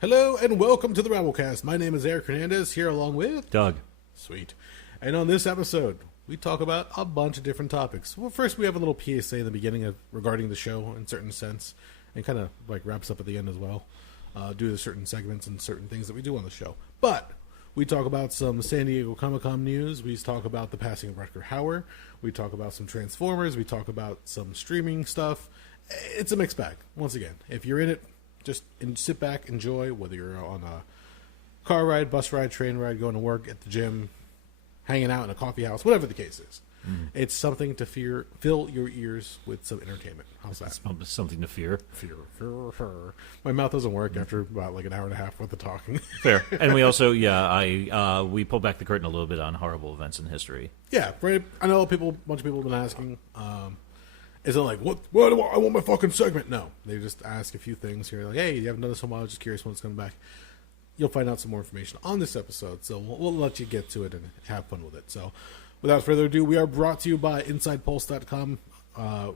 Hello and welcome to the Rabblecast. My name is Eric Hernandez, here along with Doug. Sweet. And on this episode, we talk about a bunch of different topics. Well, first we have a little PSA in the beginning regarding the show in a certain sense, and kind of like wraps up at the end as well, due to certain segments and certain things that we do on the show. But we talk about some San Diego Comic-Con news. We talk about the passing of Rutger Hauer. We talk about some Transformers. We talk about some streaming stuff. It's a mixed bag. Once again, if you're in it, just sit back, enjoy, whether you're on a car ride, bus ride, train ride, going to work, at the gym, hanging out in a coffee house, whatever the case is. It's something to fill your ears with some entertainment. How's that? Something to fear. Fear. My mouth doesn't work after about like an hour and a half worth of talking. Fair. And we also, we pulled back the curtain a little bit on horrible events in history. Yeah, right. I know a bunch of people have been asking. Is it like, what do I want my fucking segment? No. They just ask a few things here. Like, hey, you haven't done this in a while. Just curious when it's coming back. You'll find out some more information on this episode. So we'll let you get to it and have fun with it. So without further ado, we are brought to you by InsidePulse.com.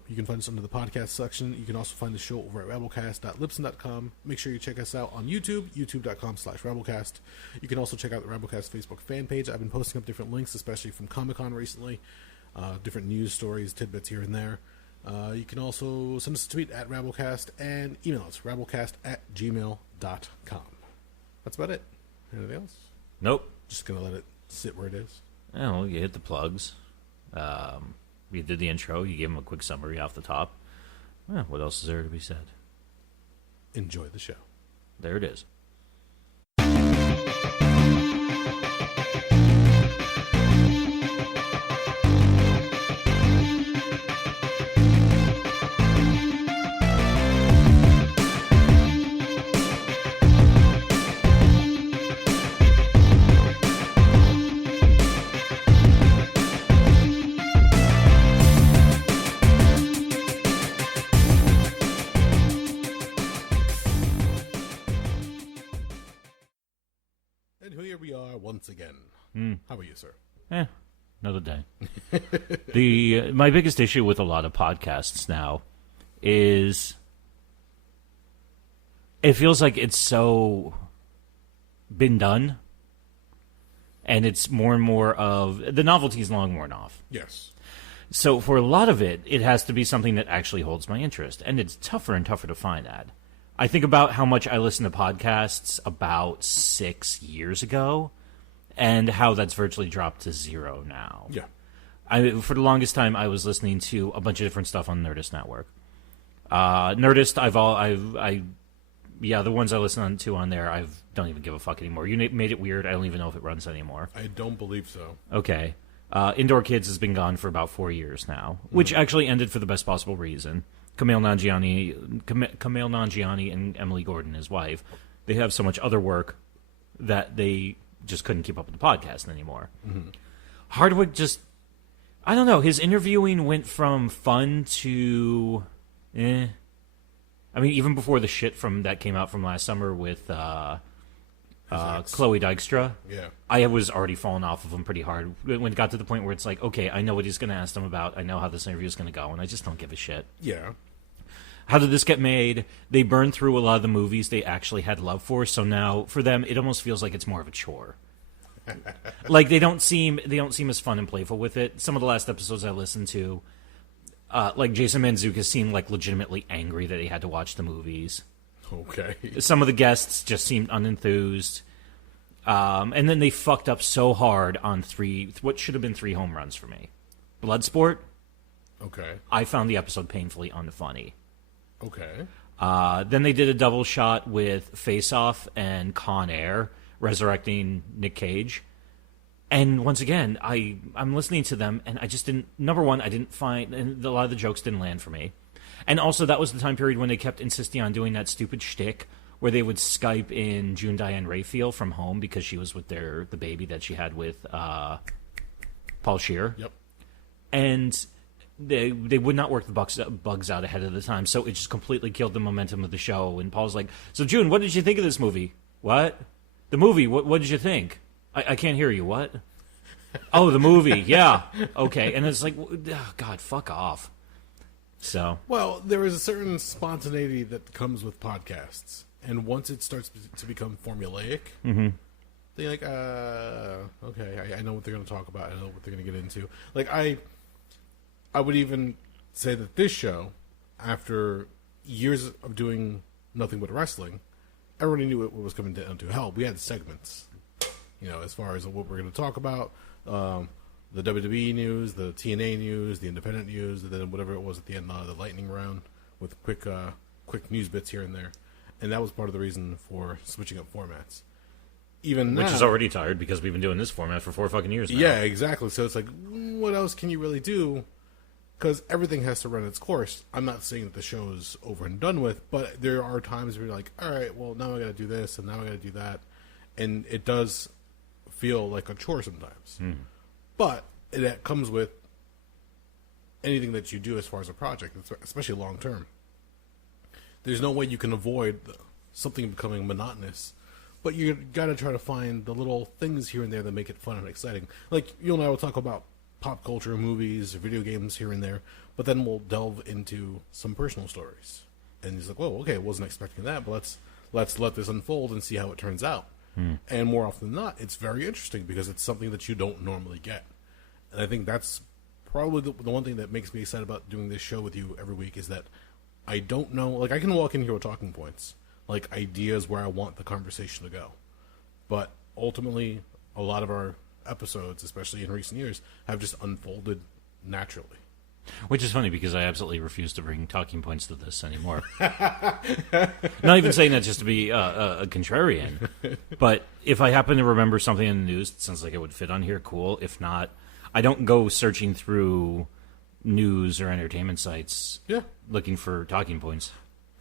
You can find us under the podcast section. You can also find the show over at Rabblecast.libsyn.com. Make sure you check us out on YouTube, youtube.com/Rabblecast. You can also check out the Rabblecast Facebook fan page. I've been posting up different links, especially from Comic-Con recently. Different news stories, tidbits here and there. You can also send us a tweet at Rabblecast and email us, rabblecast@gmail.com. That's about it. Anything else? Nope. Just going to let it sit where it is. Oh, you hit the plugs. You did the intro. You gave them a quick summary off the top. What else is there to be said? Enjoy the show. There it is. And here we are once again. How are you, sir? Another day. My biggest issue with a lot of podcasts now is it feels like it's so been done, and it's more and more of the novelty's long worn off. Yes. So for a lot of it, it has to be something that actually holds my interest, and it's tougher and tougher to find that. I think about how much I listened to podcasts about 6 years ago, and how that's virtually dropped to zero now. Yeah. For the longest time, I was listening to a bunch of different stuff on Nerdist Network. Nerdist, the ones I listen to on there, I don't even give a fuck anymore. You made it weird. I don't even know if it runs anymore. I don't believe so. Okay. Indoor Kids has been gone for about 4 years now, which actually ended for the best possible reason. Kumail Nanjiani and Emily Gordon, his wife, they have so much other work that they just couldn't keep up with the podcast anymore. Hardwick just, I don't know, his interviewing went from fun to I mean, even before the shit that came out from last summer with Chloe Dykstra, yeah, I was already falling off of him pretty hard when it got to the point where it's like, okay, I know what he's going to ask them about. I know how this interview is going to go, and I just don't give a shit. Yeah. How did this get made? They burned through a lot of the movies they actually had love for, so now for them it almost feels like it's more of a chore. Like they don't seem as fun and playful with it. Some of the last episodes I listened to, like Jason Mantzoukas seemed like legitimately angry that he had to watch the movies. Okay. Some of the guests just seemed unenthused. And then they fucked up so hard on what should have been 3 home runs for me. Bloodsport. Okay. I found the episode painfully unfunny. Okay. Then they did a double shot with Face Off and Con Air, resurrecting Nick Cage. And once again, I'm listening to them, and I just didn't... Number one, I didn't find... And a lot of the jokes didn't land for me. And also, that was the time period when they kept insisting on doing that stupid shtick where they would Skype in June Diane Raphael from home because she was with the baby that she had with Paul Scheer. Yep. And they would not work the bugs out ahead of the time, so it just completely killed the momentum of the show. And Paul's like, so June, what did you think of this movie? What? The movie, what did you think? I can't hear you, what? Oh, the movie, yeah. Okay, and it's like, oh, God, fuck off. So. Well, there is a certain spontaneity that comes with podcasts. and once it starts to become formulaic, they're like, okay, I know what they're going to talk about. I know what they're going to get into. Like, I would even say that this show, after years of doing nothing but wrestling, everybody knew what was coming down to. Hell, we had segments, as far as what we're going to talk about, the WWE news, the TNA news, the independent news, and then whatever it was at the end, the lightning round with quick news bits here and there. And that was part of the reason for switching up formats. Even Which now, is already tired because we've been doing this format for 4 fucking years now. Yeah, exactly. So it's like, what else can you really do? Because everything has to run its course. I'm not saying that the show is over and done with, but there are times where you're like, all right, well, now I got to do this, and now I got to do that. And it does feel like a chore sometimes. But it comes with anything that you do as far as a project, especially long term. There's no way you can avoid something becoming monotonous. But you got to try to find the little things here and there that make it fun and exciting. Like, you and I will talk about pop culture, movies, video games here and there, but then we'll delve into some personal stories. And he's like, whoa, okay, I wasn't expecting that, but let's let this unfold and see how it turns out. And more often than not, it's very interesting because it's something that you don't normally get. And I think that's probably the one thing that makes me excited about doing this show with you every week is that I don't know, like, I can walk in here with talking points, like ideas where I want the conversation to go. But ultimately, a lot of our episodes, especially in recent years, have just unfolded naturally. Which is funny because I absolutely refuse to bring talking points to this anymore. Not even saying that just to be a contrarian, but if I happen to remember something in the news that sounds like it would fit on here, cool. If not, I don't go searching through news or entertainment sites looking for talking points.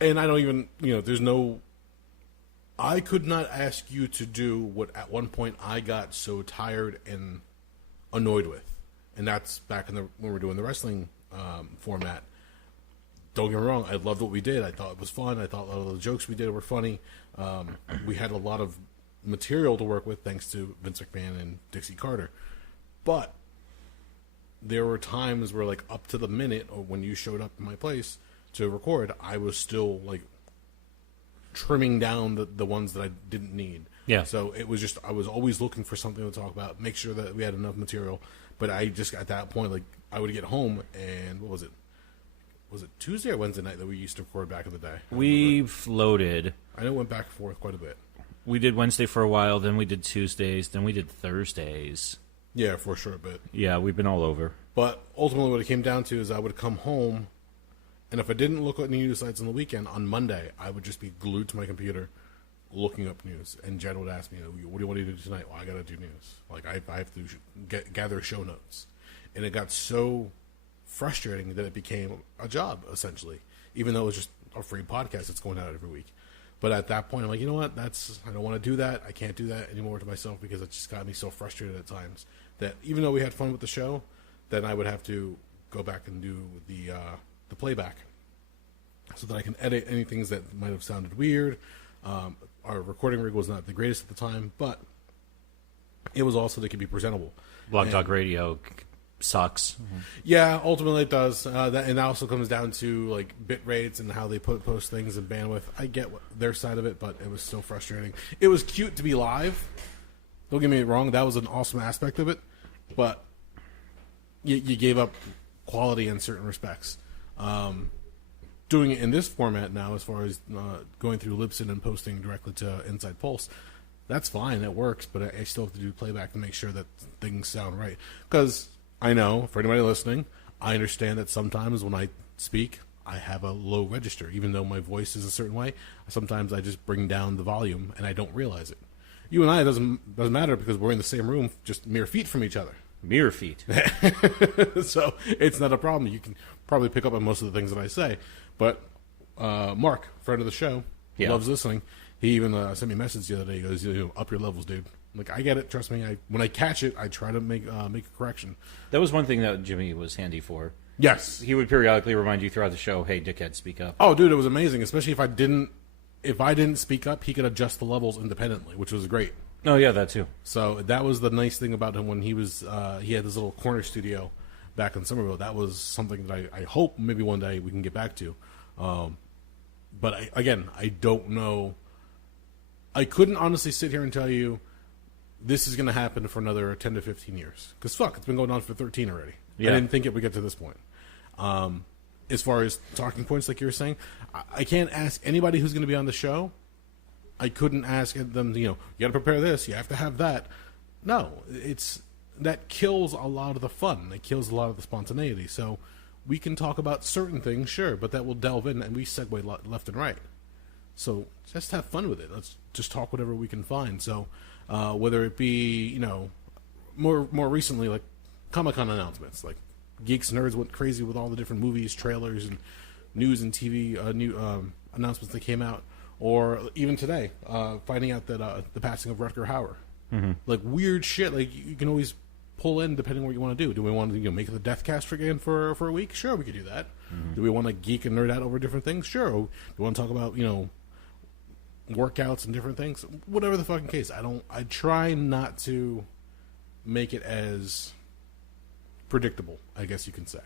And I don't even, there's no... I could not ask you to do what at one point I got so tired and annoyed with. And that's back when we were doing the wrestling format. Don't get me wrong, I loved what we did. I thought it was fun. I thought a lot of the jokes we did were funny. We had a lot of material to work with thanks to Vince McMahon and Dixie Carter. But there were times where, like, up to the minute, or when you showed up in my place to record, I was still, like, trimming down the ones that I didn't need. Yeah. So it was just, I was always looking for something to talk about, make sure that we had enough material. But I just, at that point, like, I would get home and, what was it? Was it Tuesday or Wednesday night that we used to record back in the day? We floated. I know it went back and forth quite a bit. We did Wednesday for a while, then we did Tuesdays, then we did Thursdays. Yeah, for sure a bit. Yeah, we've been all over. But ultimately what it came down to is I would come home, and if I didn't look at any news sites on the weekend, on Monday, I would just be glued to my computer looking up news. And Jen would ask me, what do you want to do tonight? Well, I got to do news. Like, I have to gather show notes. And it got so frustrating that it became a job, essentially. Even though it was just a free podcast that's going out every week. But at that point, I'm like, you know what? I don't want to do that. I can't do that anymore to myself because it just got me so frustrated at times that even though we had fun with the show, then I would have to go back and do the playback so that I can edit any things that might have sounded weird. Our recording rig was not the greatest at the time, but it was also that it could be presentable. Blog Talk Radio sucks. Yeah, ultimately it does. And that also comes down to, like, bit rates and how they post things and bandwidth. I get their side of it, but it was so frustrating. It was cute to be live. Don't get me wrong, that was an awesome aspect of it, but you gave up quality in certain respects. Doing it in this format now, as far as going through Libsyn and posting directly to Inside Pulse, that's fine, it works, but I still have to do playback to make sure that things sound right. Because I know, for anybody listening, I understand that sometimes when I speak, I have a low register. Even though my voice is a certain way, sometimes I just bring down the volume and I don't realize it. You and I, it doesn't matter because we're in the same room, just mere feet from each other. Mere feet. So it's not a problem. You can probably pick up on most of the things that I say. But Mark, friend of the show, loves listening. He even sent me a message the other day. He goes, up your levels, dude. Like, I get it. Trust me. When I catch it, I try to make a correction. That was one thing that Jimmy was handy for. Yes. He would periodically remind you throughout the show, hey, dickhead, speak up. Oh, dude, it was amazing. Especially if I didn't speak up, he could adjust the levels independently, which was great. Oh, yeah, that too. So that was the nice thing about him when he was he had this little corner studio back in Somerville. That was something that I hope maybe one day we can get back to. But I don't know I couldn't honestly sit here and tell you this is going to happen for another 10 to 15 years. Because fuck, it's been going on for 13 already. Yeah. I didn't think it would get to this point. As far as talking points, like you were saying, I can't ask anybody who's going to be on the show. I couldn't ask them, you got to prepare this, you have to have that. No, that kills a lot of the fun. It kills a lot of the spontaneity. So we can talk about certain things, sure, but that will delve in, and we segue left and right. So just have fun with it. Let's just talk whatever we can find. So whether it be, more recently, like Comic-Con announcements, like Geeks Nerds went crazy with all the different movies, trailers, and news and TV new announcements that came out. Or even today, finding out that the passing of Rutger Hauer. Mm-hmm. Like weird shit. Like you can always pull in depending on what you want to do. Do we want to make the Deathcast again for a week? Sure, we could do that. Mm-hmm. Do we want to geek and nerd out over different things? Sure. Do we want to talk about workouts and different things? Whatever the fucking case. I try not to make it as predictable, I guess you can say.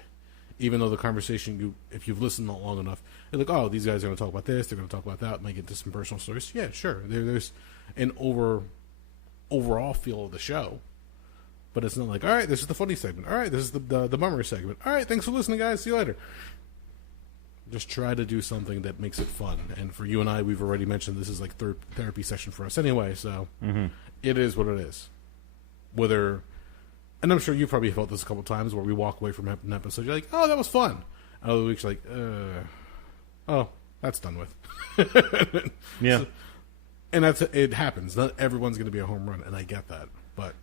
Even though the conversation, if you've listened long enough, you're like, oh, these guys are going to talk about this, they're going to talk about that, might get to some personal stories. Yeah, sure. There's an overall feel of the show, but it's not like, all right, this is the funny segment. All right, this is the bummer segment. All right, thanks for listening, guys. See you later. Just try to do something that makes it fun. And for you and I, we've already mentioned this is like third therapy session for us anyway, so It is what it is. And I'm sure you've probably felt this a couple times where we walk away from an episode, you're like, oh, that was fun. And other weeks, you're like, oh, that's done with. Yeah. And it happens. Not everyone's going to be a home run, and I get that. But,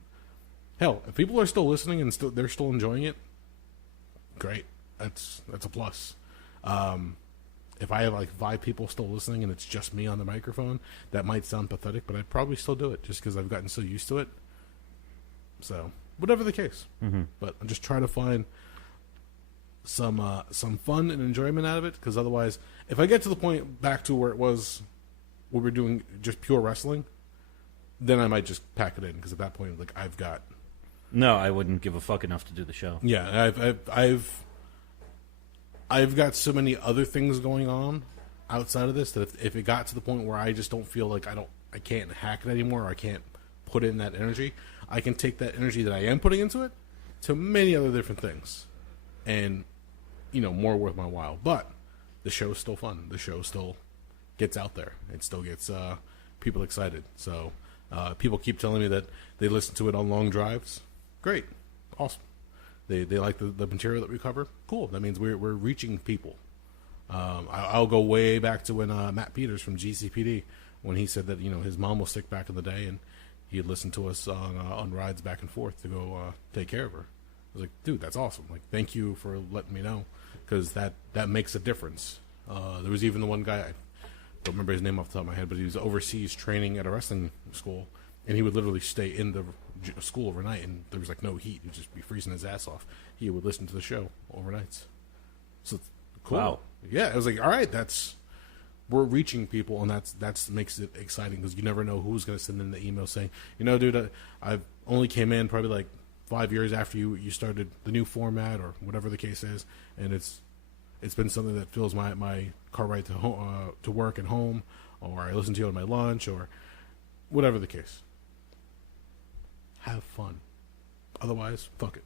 hell, if people are still listening and they're still enjoying it, great. That's a plus. If I have like 5 people still listening and it's just me on the microphone, that might sound pathetic, but I'd probably still do it just because I've gotten so used to it. So... whatever the case, but I'm just trying to find some fun and enjoyment out of it. Because otherwise, if I get to the point back to where it was, we were doing just pure wrestling, then I might just pack it in. Because at that point, like I've got. No, I wouldn't give a fuck enough to do the show. Yeah, I've got so many other things going on outside of this that if it got to the point where I just don't feel like I can't hack it anymore, or I can't put in that energy, I can take that energy that I am putting into it to many other different things, and more worth my while. But the show's still fun. The show still gets out there. It still gets people excited. So people keep telling me that they listen to it on long drives. Great, awesome. They like the material that we cover. Cool. That means we're reaching people. I'll go way back to when Matt Peters from GCPD, when he said that his mom was sick back in the day and he had listened to us on rides back and forth to go take care of her. I was like, dude, that's awesome. Like, thank you for letting me know, because that makes a difference. There was even the one guy, I don't remember his name off the top of my head, but he was overseas training at a wrestling school, and he would literally stay in the school overnight, and there was like no heat. He'd just be freezing his ass off. He would listen to the show overnights. So cool. Wow. Yeah, I was like, all right, we're reaching people, and that's makes it exciting, because you never know who's going to send in the email saying, dude, I only came in probably like 5 years after you started the new format, or whatever the case is, and it's been something that fills my car ride to work and home, or I listen to you on my lunch, or whatever the case. Have fun. Otherwise, fuck it.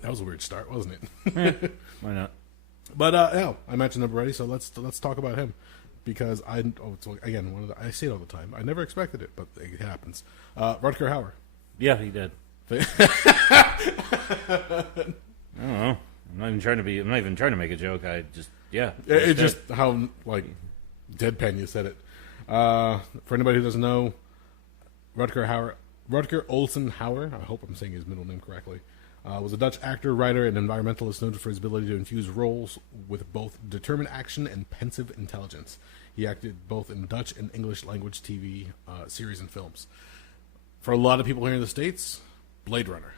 That was a weird start, wasn't it? Why not? But I mentioned him already, so let's talk about him, because I say it all the time. I never expected it, but it happens. Rutger Hauer. Yeah, he did. I don't know. I'm not even trying to make a joke. It's just how like deadpan you said it. For anybody who doesn't know, Rutger Olsen Hauer, I hope I'm saying his middle name correctly, was a Dutch actor, writer, and environmentalist noted for his ability to infuse roles with both determined action and pensive intelligence. He acted both in Dutch and English language TV series and films. For a lot of people here in the States, Blade Runner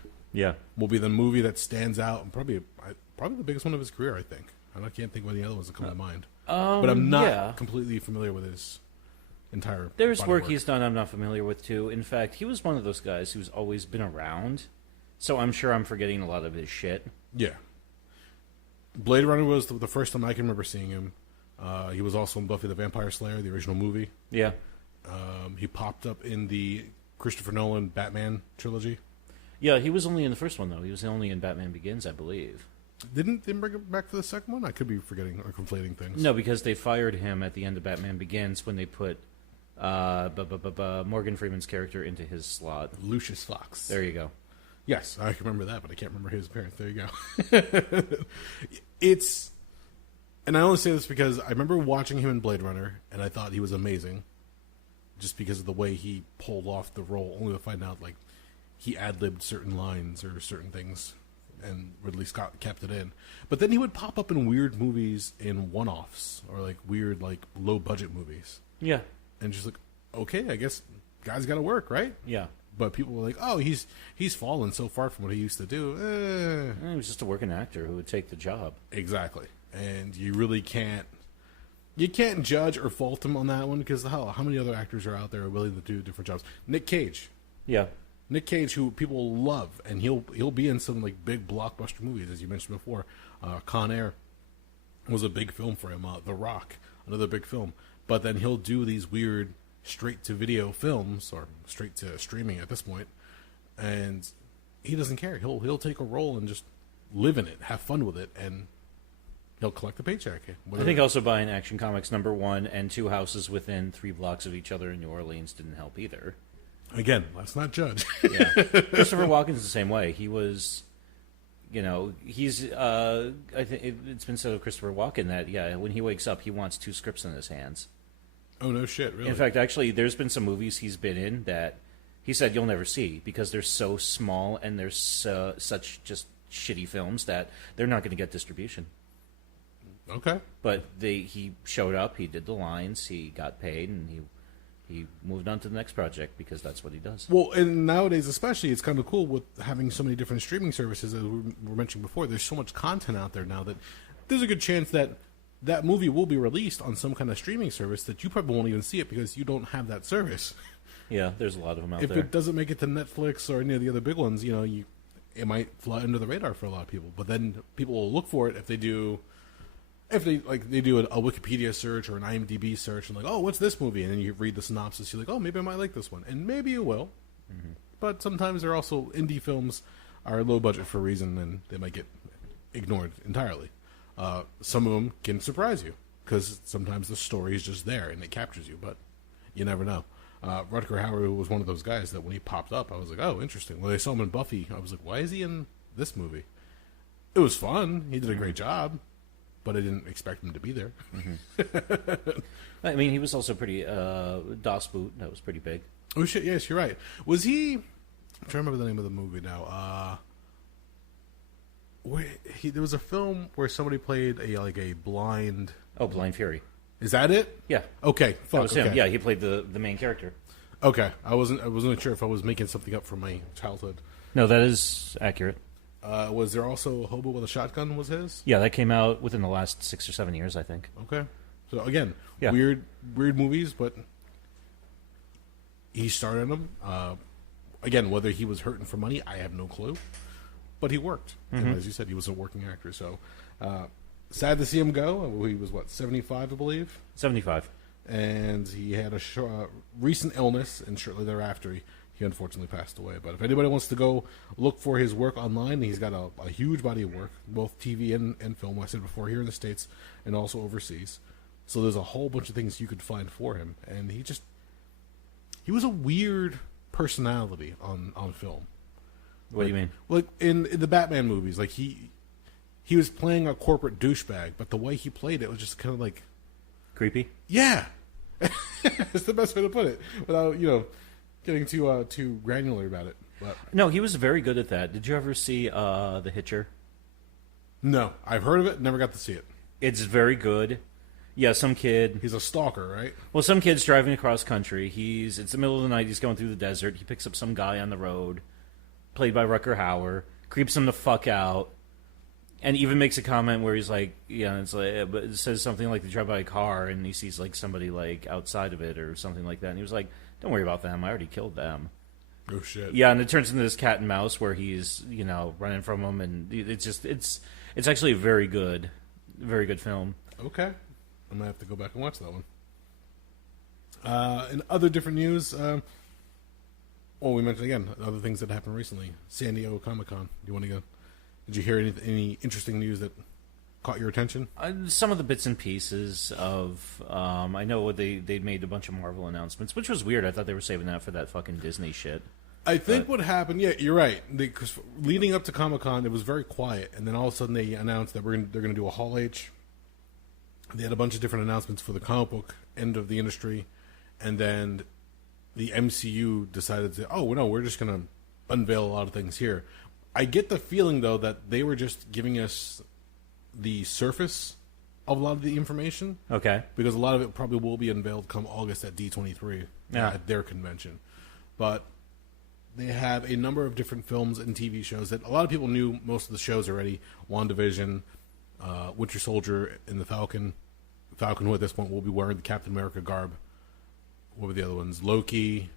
will be the movie that stands out, and probably the biggest one of his career, I think. I can't think of any other ones that come to mind. But I'm not completely familiar with his entire There's work he's done I'm not familiar with, too. In fact, he was one of those guys who's always been around, so I'm sure I'm forgetting a lot of his shit. Yeah. Blade Runner was the first time I can remember seeing him. He was also in Buffy the Vampire Slayer, the original movie. Yeah. He popped up in the Christopher Nolan Batman trilogy. Yeah, he was only in the first one, though. He was only in Batman Begins, I believe. Didn't they bring him back for the second one? I could be forgetting or conflating things. No, because they fired him at the end of Batman Begins when they put Morgan Freeman's character into his slot. Lucius Fox. There you go. Yes, I can remember that, but I can't remember his appearance. There you go. It's... And I only say this because I remember watching him in Blade Runner, and I thought he was amazing. Just because of the way he pulled off the role, only to find out, like, he ad-libbed certain lines or certain things, and Ridley Scott kept it in. But then he would pop up in weird movies in one-offs, or, like, weird, like, low-budget movies. Yeah. And just like, okay, I guess guy's got to work, right? Yeah. But people were like, oh, he's fallen so far from what he used to do. He was just a working actor who would take the job. Exactly. And you really can't judge or fault him on that one, because how many other actors are out there willing to do different jobs? Nick Cage. Yeah. Nick Cage, who people love, and he'll be in some like big blockbuster movies, as you mentioned before. Con Air was a big film for him. The Rock, another big film. But then he'll do these weird straight-to-video films, or straight-to-streaming at this point, and he doesn't care. He'll take a role and just live in it, have fun with it, and he'll collect a paycheck. I think also buying Action Comics #1 and 2 houses within 3 blocks of each other in New Orleans didn't help either. Again, let's not judge. Yeah. Christopher Walken's the same way. He was, he's, I think it's been said of Christopher Walken that, when he wakes up, he wants 2 scripts in his hands. Oh, no shit, really? In fact, actually, there's been some movies he's been in that he said you'll never see because they're so small and they're such just shitty films that they're not going to get distribution. Okay. But he showed up, he did the lines, he got paid, and he moved on to the next project because that's what he does. Well, and nowadays especially, it's kind of cool with having so many different streaming services, as we were mentioning before. There's so much content out there now that there's a good chance that that movie will be released on some kind of streaming service that you probably won't even see it because you don't have that service. Yeah, there's a lot of them out there. If it doesn't make it to Netflix or any of the other big ones, it might fly under the radar for a lot of people. But then people will look for it if they do a Wikipedia search or an IMDb search and like, oh, what's this movie? And then you read the synopsis, you're like, oh, maybe I might like this one. And maybe you will. Mm-hmm. But sometimes they're also indie films are low budget for a reason and they might get ignored entirely. Some of them can surprise you because sometimes the story is just there and it captures you, but you never know. Rutger Hauer was one of those guys that when he popped up, I was like, oh, interesting. When I saw him in Buffy, I was like, why is he in this movie? It was fun. He did a great job, but I didn't expect him to be there. Mm-hmm. I mean, he was also pretty, Das Boot, that was pretty big. Oh, shit, yes, you're right. Was he, I'm trying to remember the name of the movie now. There was a film where somebody played a blind... Oh, Blind Fury. Is that it? Yeah. Okay. Fuck. That was him. Yeah, he played the main character. Okay. I wasn't sure if I was making something up from my childhood. No, that is accurate. Was there also Hobo with a Shotgun was his? Yeah, that came out within the last 6 or 7 years, I think. Okay. So again, weird movies, but he starred in them. Again, whether he was hurting for money, I have no clue. But he worked. Mm-hmm. And as you said, he was a working actor. So sad to see him go. He was, 75, I believe? 75. And he had a recent illness, and shortly thereafter, he unfortunately passed away. But if anybody wants to go look for his work online, he's got a huge body of work, both TV and film, like I said before, here in the States and also overseas. So there's a whole bunch of things you could find for him. And he was a weird personality on film. What do you mean? Like in the Batman movies, like he was playing a corporate douchebag, but the way he played it was just kind of like creepy. Yeah, it's the best way to put it without getting too granular about it. But no, he was very good at that. Did you ever see The Hitcher? No, I've heard of it, never got to see it. It's very good. Yeah, some kid. He's a stalker, right? Well, some kid's driving across country. It's the middle of the night. He's going through the desert. He picks up some guy on the road, played by Rutger Hauer, creeps him the fuck out, and even makes a comment where he's like, it's like, but it says something like they drive by a car and he sees like somebody like outside of it or something like that, and he was like, "Don't worry about them. I already killed them." Oh shit! Yeah, and it turns into this cat and mouse where he's running from them, and it's actually a very good film. Okay. I might have to go back and watch that one. In other different news, we mentioned again other things that happened recently. San Diego Comic-Con. Do you want to go? Did you hear any interesting news that caught your attention? Some of the bits and pieces of... I know they'd made a bunch of Marvel announcements, which was weird. I thought they were saving that for that fucking Disney shit. I think what happened... Yeah, you're right. Because leading up to Comic-Con, it was very quiet. And then all of a sudden they announced that they're going to do a Hall H. They had a bunch of different announcements for the comic book end of the industry. And then the MCU decided to... Oh, no, we're just going to unveil a lot of things here. I get the feeling, though, that they were just giving us the surface of a lot of the information. Okay. Because a lot of it probably will be unveiled come August at D23 at their convention. But they have a number of different films and TV shows that a lot of people knew most of the shows already. WandaVision, Winter Soldier, and the Falcon. Falcon, who at this point will be wearing the Captain America garb. What were the other ones? Loki,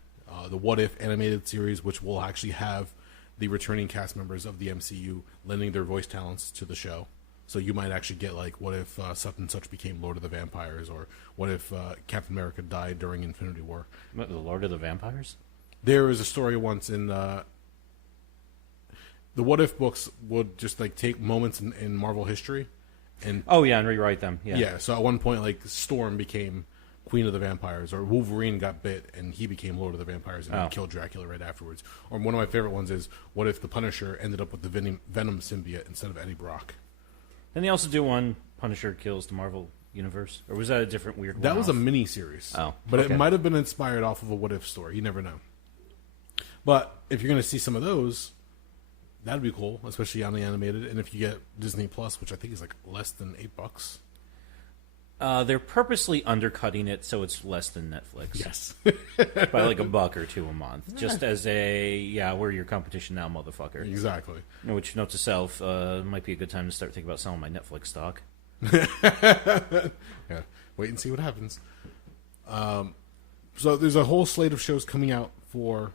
the What If animated series, which will actually have the returning cast members of the MCU lending their voice talents to the show. So you might actually get, like, what if such and such became Lord of the Vampires, or what if Captain America died during Infinity War. What, the Lord of the Vampires? There was a story once in the What If books would just, like, take moments in Marvel history. And and rewrite them. Yeah, so at one point, like, Storm became Queen of the Vampires, or Wolverine got bit and he became Lord of the Vampires and he killed Dracula right afterwards. Or one of my favorite ones is, what if the Punisher ended up with the Venom symbiote instead of Eddie Brock? Then they also do one, Punisher kills the Marvel Universe? Or was that a different weird one? That was a mini-series. Oh, but it might have been inspired off of a What If story. You never know. But if you're going to see some of those, that'd be cool, especially on the animated. And if you get Disney Plus, which I think is like less than $8. They're purposely undercutting it so it's less than Netflix. Yes. By like $1 or $2 a month. Just as we're your competition now, motherfucker. Exactly. Which, note to self, might be a good time to start thinking about selling my Netflix stock. Yeah. Wait and see what happens. So there's a whole slate of shows coming out for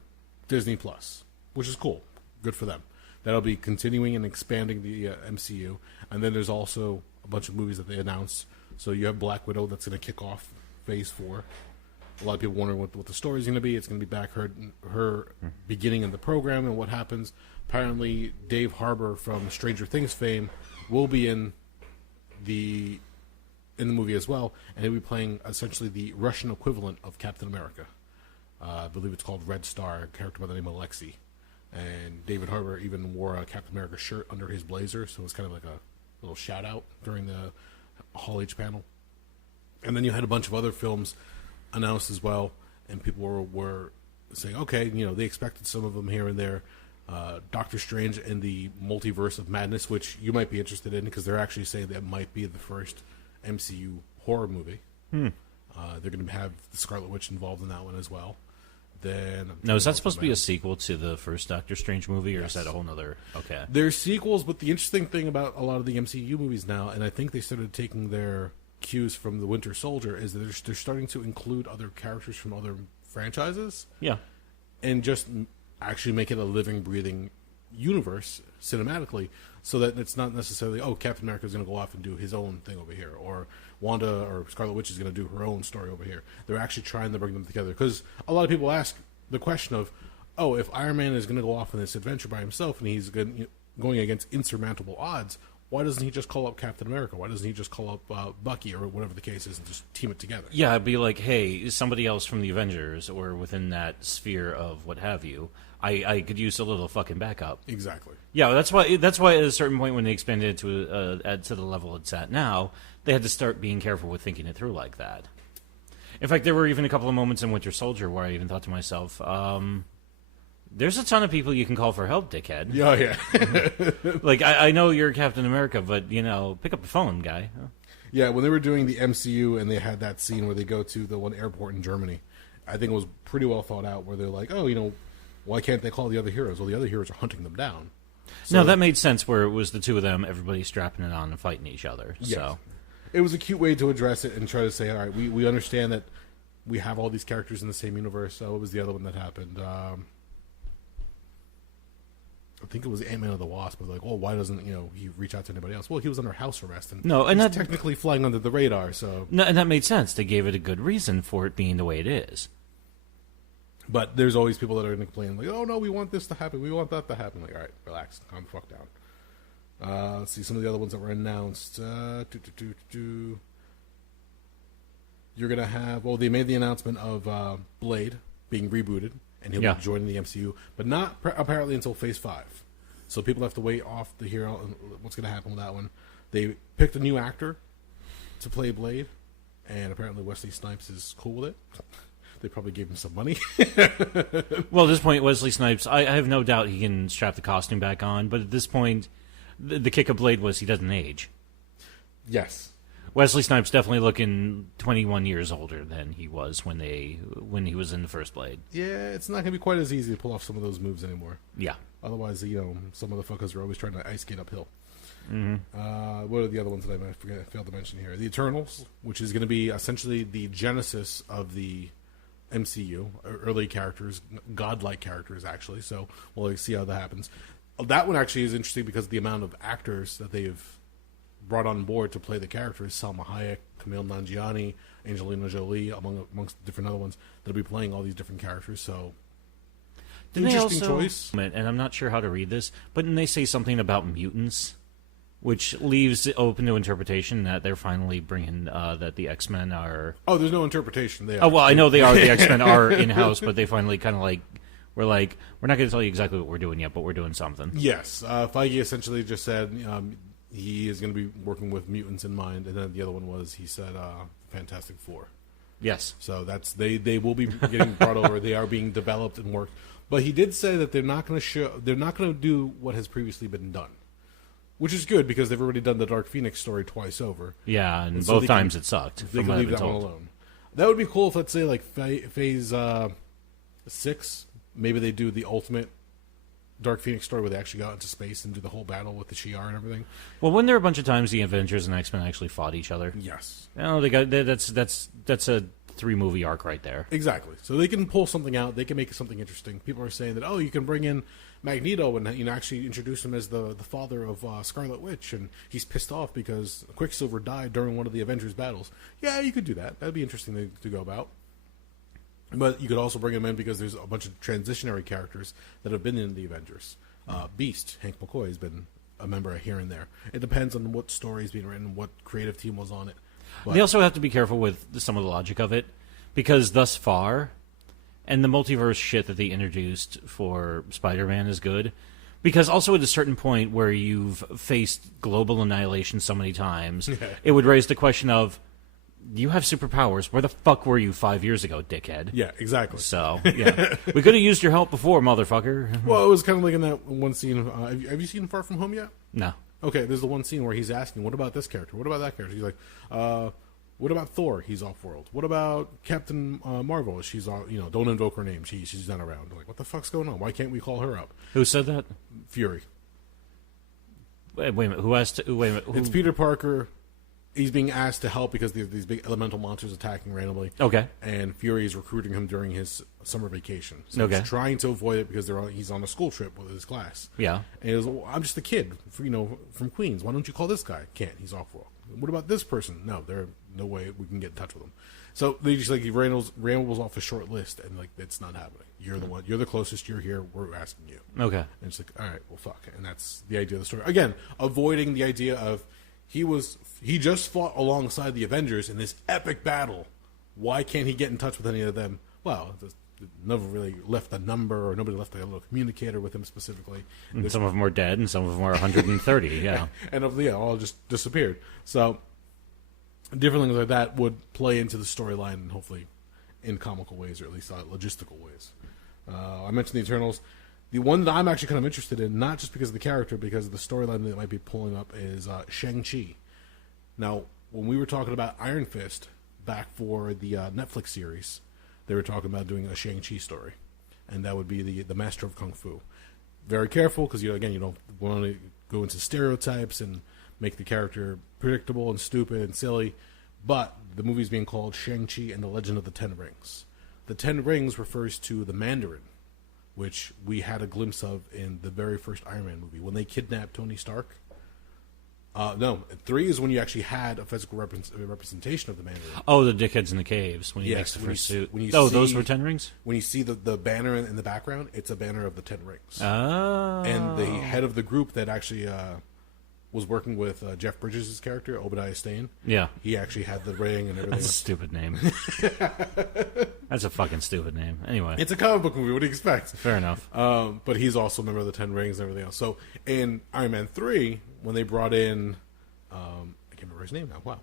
Disney Plus, which is cool. Good for them. That'll be continuing and expanding the MCU. And then there's also a bunch of movies that they announced. So you have Black Widow that's going to kick off Phase 4. A lot of people wondering what the story's going to be. It's going to be back her beginning in the program and what happens. Apparently, Dave Harbour from Stranger Things fame will be in the movie as well, and he'll be playing essentially the Russian equivalent of Captain America. I believe it's called Red Star, a character by the name of Alexei. And David Harbour even wore a Captain America shirt under his blazer, so it was kind of like a little shout-out during the Hall H panel. And then you had a bunch of other films announced as well, and people were saying, okay, they expected some of them here and there. Doctor Strange and the Multiverse of Madness, which you might be interested in, because they're actually saying that might be the first MCU horror movie. They're going to have the Scarlet Witch involved in that one as well. Then now, is that supposed to be a sequel to the first Doctor Strange movie, or is that a whole nother... Okay. They're sequels, but the interesting thing about a lot of the MCU movies now, and I think they started taking their cues from the Winter Soldier, is that they're starting to include other characters from other franchises. Yeah. And just actually make it a living, breathing universe cinematically, so that it's not necessarily, Captain America is going to go off and do his own thing over here, or Wanda or Scarlet Witch is going to do her own story over here. They're actually trying to bring them together, because a lot of people ask the question of, if Iron Man is going to go off on this adventure by himself and he's going against insurmountable odds, why doesn't he just call up Captain America? Why doesn't he just call up Bucky or whatever the case is and just team it together? Yeah, it'd be like, hey, somebody else from the Avengers or within that sphere of what have you, I could use a little fucking backup. Exactly. Yeah, that's why at a certain point when they expanded it to the level it's at now, they had to start being careful with thinking it through like that. In fact, there were even a couple of moments in Winter Soldier where I even thought to myself, there's a ton of people you can call for help, dickhead. Oh, yeah. Like, I know you're Captain America, but, pick up the phone, guy. Yeah, when they were doing the MCU and they had that scene where they go to the one airport in Germany, I think it was pretty well thought out, where they're like, why can't they call the other heroes? Well, the other heroes are hunting them down. So, no, that made sense where it was the two of them, everybody strapping it on and fighting each other. Yes. So it was a cute way to address it and try to say, all right, we understand that we have all these characters in the same universe. So what was the other one that happened? I think it was Ant-Man and the Wasp. But like, oh, why doesn't he reach out to anybody else? Well, he was under house arrest, and No, and he's that- technically flying under the radar. So, No, and that made sense. They gave it a good reason for it being the way it is. but there's always people that are going to complain like, oh no, we want this to happen, we want that to happen. Like, all right, relax, calm the fuck down. Let's see some of the other ones that were announced. You're going to have, well, they made the announcement of Blade being rebooted, and he'll be joining the MCU, but not apparently until Phase 5. So people have to wait off to hear what's going to happen with that one. They picked a new actor to play Blade, and apparently Wesley Snipes is cool with it. They probably gave him some money. Well, at this point, Wesley Snipes, I have no doubt he can strap the costume back on, but at this point, the kick of Blade was he doesn't age. Yes. Wesley Snipes definitely looking 21 years older than he was when he was in the first Blade. Yeah, it's not going to be quite as easy to pull off some of those moves anymore. Yeah. Otherwise, some motherfuckers are always trying to ice skate uphill. Mm-hmm. What are the other ones that I failed to mention here? The Eternals, which is going to be essentially the genesis of the MCU, early characters, godlike characters, actually. So we'll see how that happens. That one actually is interesting because of the amount of actors that they've brought on board to play the characters. Salma Hayek, Kumail Nanjiani, Angelina Jolie, amongst different other ones that'll be playing all these different characters. So Didn't interesting they also, choice. And I'm not sure how to read this, but didn't they say something about mutants, which leaves it open to interpretation that they're finally bringing that the X-Men are. Oh, there's no interpretation there. Oh well, I know they are. The X-Men are in house, but they finally kind of we're not going to tell you exactly what we're doing yet, but we're doing something. Yes, Feige essentially just said he is going to be working with mutants in mind, and then the other one was he said Fantastic Four. Yes. So that's they will be getting brought over. They are being developed and worked. But he did say that they're not going to do what has previously been done, which is good because they've already done the Dark Phoenix story twice over. Yeah, and so both times it sucked. They can leave that one alone. That would be cool if, let's say, like Phase 6, maybe they do the ultimate Dark Phoenix story where they actually go out into space and do the whole battle with the Shi'ar and everything. Well, wasn't there a bunch of times the Avengers and X-Men actually fought each other? Yes. No, that's a 3-movie arc right there. Exactly. So they can pull something out. They can make something interesting. People are saying that, oh, you can bring in Magneto and actually introduce him as the father of Scarlet Witch, and he's pissed off because Quicksilver died during one of the Avengers battles. Yeah, you could do that. That'd be interesting to go about. But you could also bring him in because there's a bunch of transitionary characters that have been in the Avengers. Beast, Hank McCoy, has been a member here and there. It depends on what story is being written, what creative team was on it. But they also have to be careful with some of the logic of it, because thus far, and the multiverse shit that they introduced for Spider-Man is good, because also at a certain point where you've faced global annihilation so many times, it would raise the question of, you have superpowers. Where the fuck were you 5 years ago, dickhead? Yeah, exactly. So, yeah. We could have used your help before, motherfucker. Well, it was kind of like in that one scene. Have you seen Far From Home yet? No. Okay, there's the one scene where he's asking, what about this character? What about that character? He's like, what about Thor? He's off-world. What about Captain Marvel? She's, don't invoke her name. She's not around. Like, what the fuck's going on? Why can't we call her up? Who said that? Fury. Wait a minute. Who asked to... Wait a minute. It's Peter Parker. He's being asked to help because there's these big elemental monsters attacking randomly. Okay. And Fury is recruiting him during his summer vacation. So okay. he's trying to avoid it because he's on a school trip with his class. Yeah. And he goes, well, I'm just a kid, from Queens. Why don't you call this guy? Can't. He's off-world. What about this person? No, there's no way we can get in touch with him. So they just he rambles off a short list, and it's not happening. You're the one. You're the closest. You're here. We're asking you. Okay. And it's like, all right, well, fuck. And that's the idea of the story. Again, avoiding the idea of he just fought alongside the Avengers in this epic battle. Why can't he get in touch with any of them? Well, never really left a number, or nobody left a little communicator with him specifically. And some of them are dead, and some of them are 130. Yeah. And all just disappeared. So different things like that would play into the storyline, and hopefully in comical ways, or at least logistical ways. I mentioned the Eternals. The one that I'm actually kind of interested in, not just because of the character, because of the storyline that might be pulling up, is Shang-Chi. Now, when we were talking about Iron Fist back for the Netflix series, they were talking about doing a Shang-Chi story, and that would be the Master of Kung Fu. Very careful, because you don't want to go into stereotypes and make the character predictable and stupid and silly, but the movie's being called Shang-Chi and the Legend of the Ten Rings. The Ten Rings refers to the Mandarin, which we had a glimpse of in the very first Iron Man movie when they kidnapped Tony Stark. No, 3 is when you actually had a physical representation of the Mandarin. Oh, the dickheads in the caves when he makes the first suit. Those were 10 rings? When you see the banner in the background, it's a banner of the 10 rings. Oh. And the head of the group that actually was working with Jeff Bridges' character, Obadiah Stane. Yeah. He actually had the ring and everything. That's a stupid name. That's a fucking stupid name. Anyway. It's a comic book movie. What do you expect? Fair enough. But he's also a member of the 10 Rings and everything else. So in Iron Man 3, when they brought in... I can't remember his name now. Wow.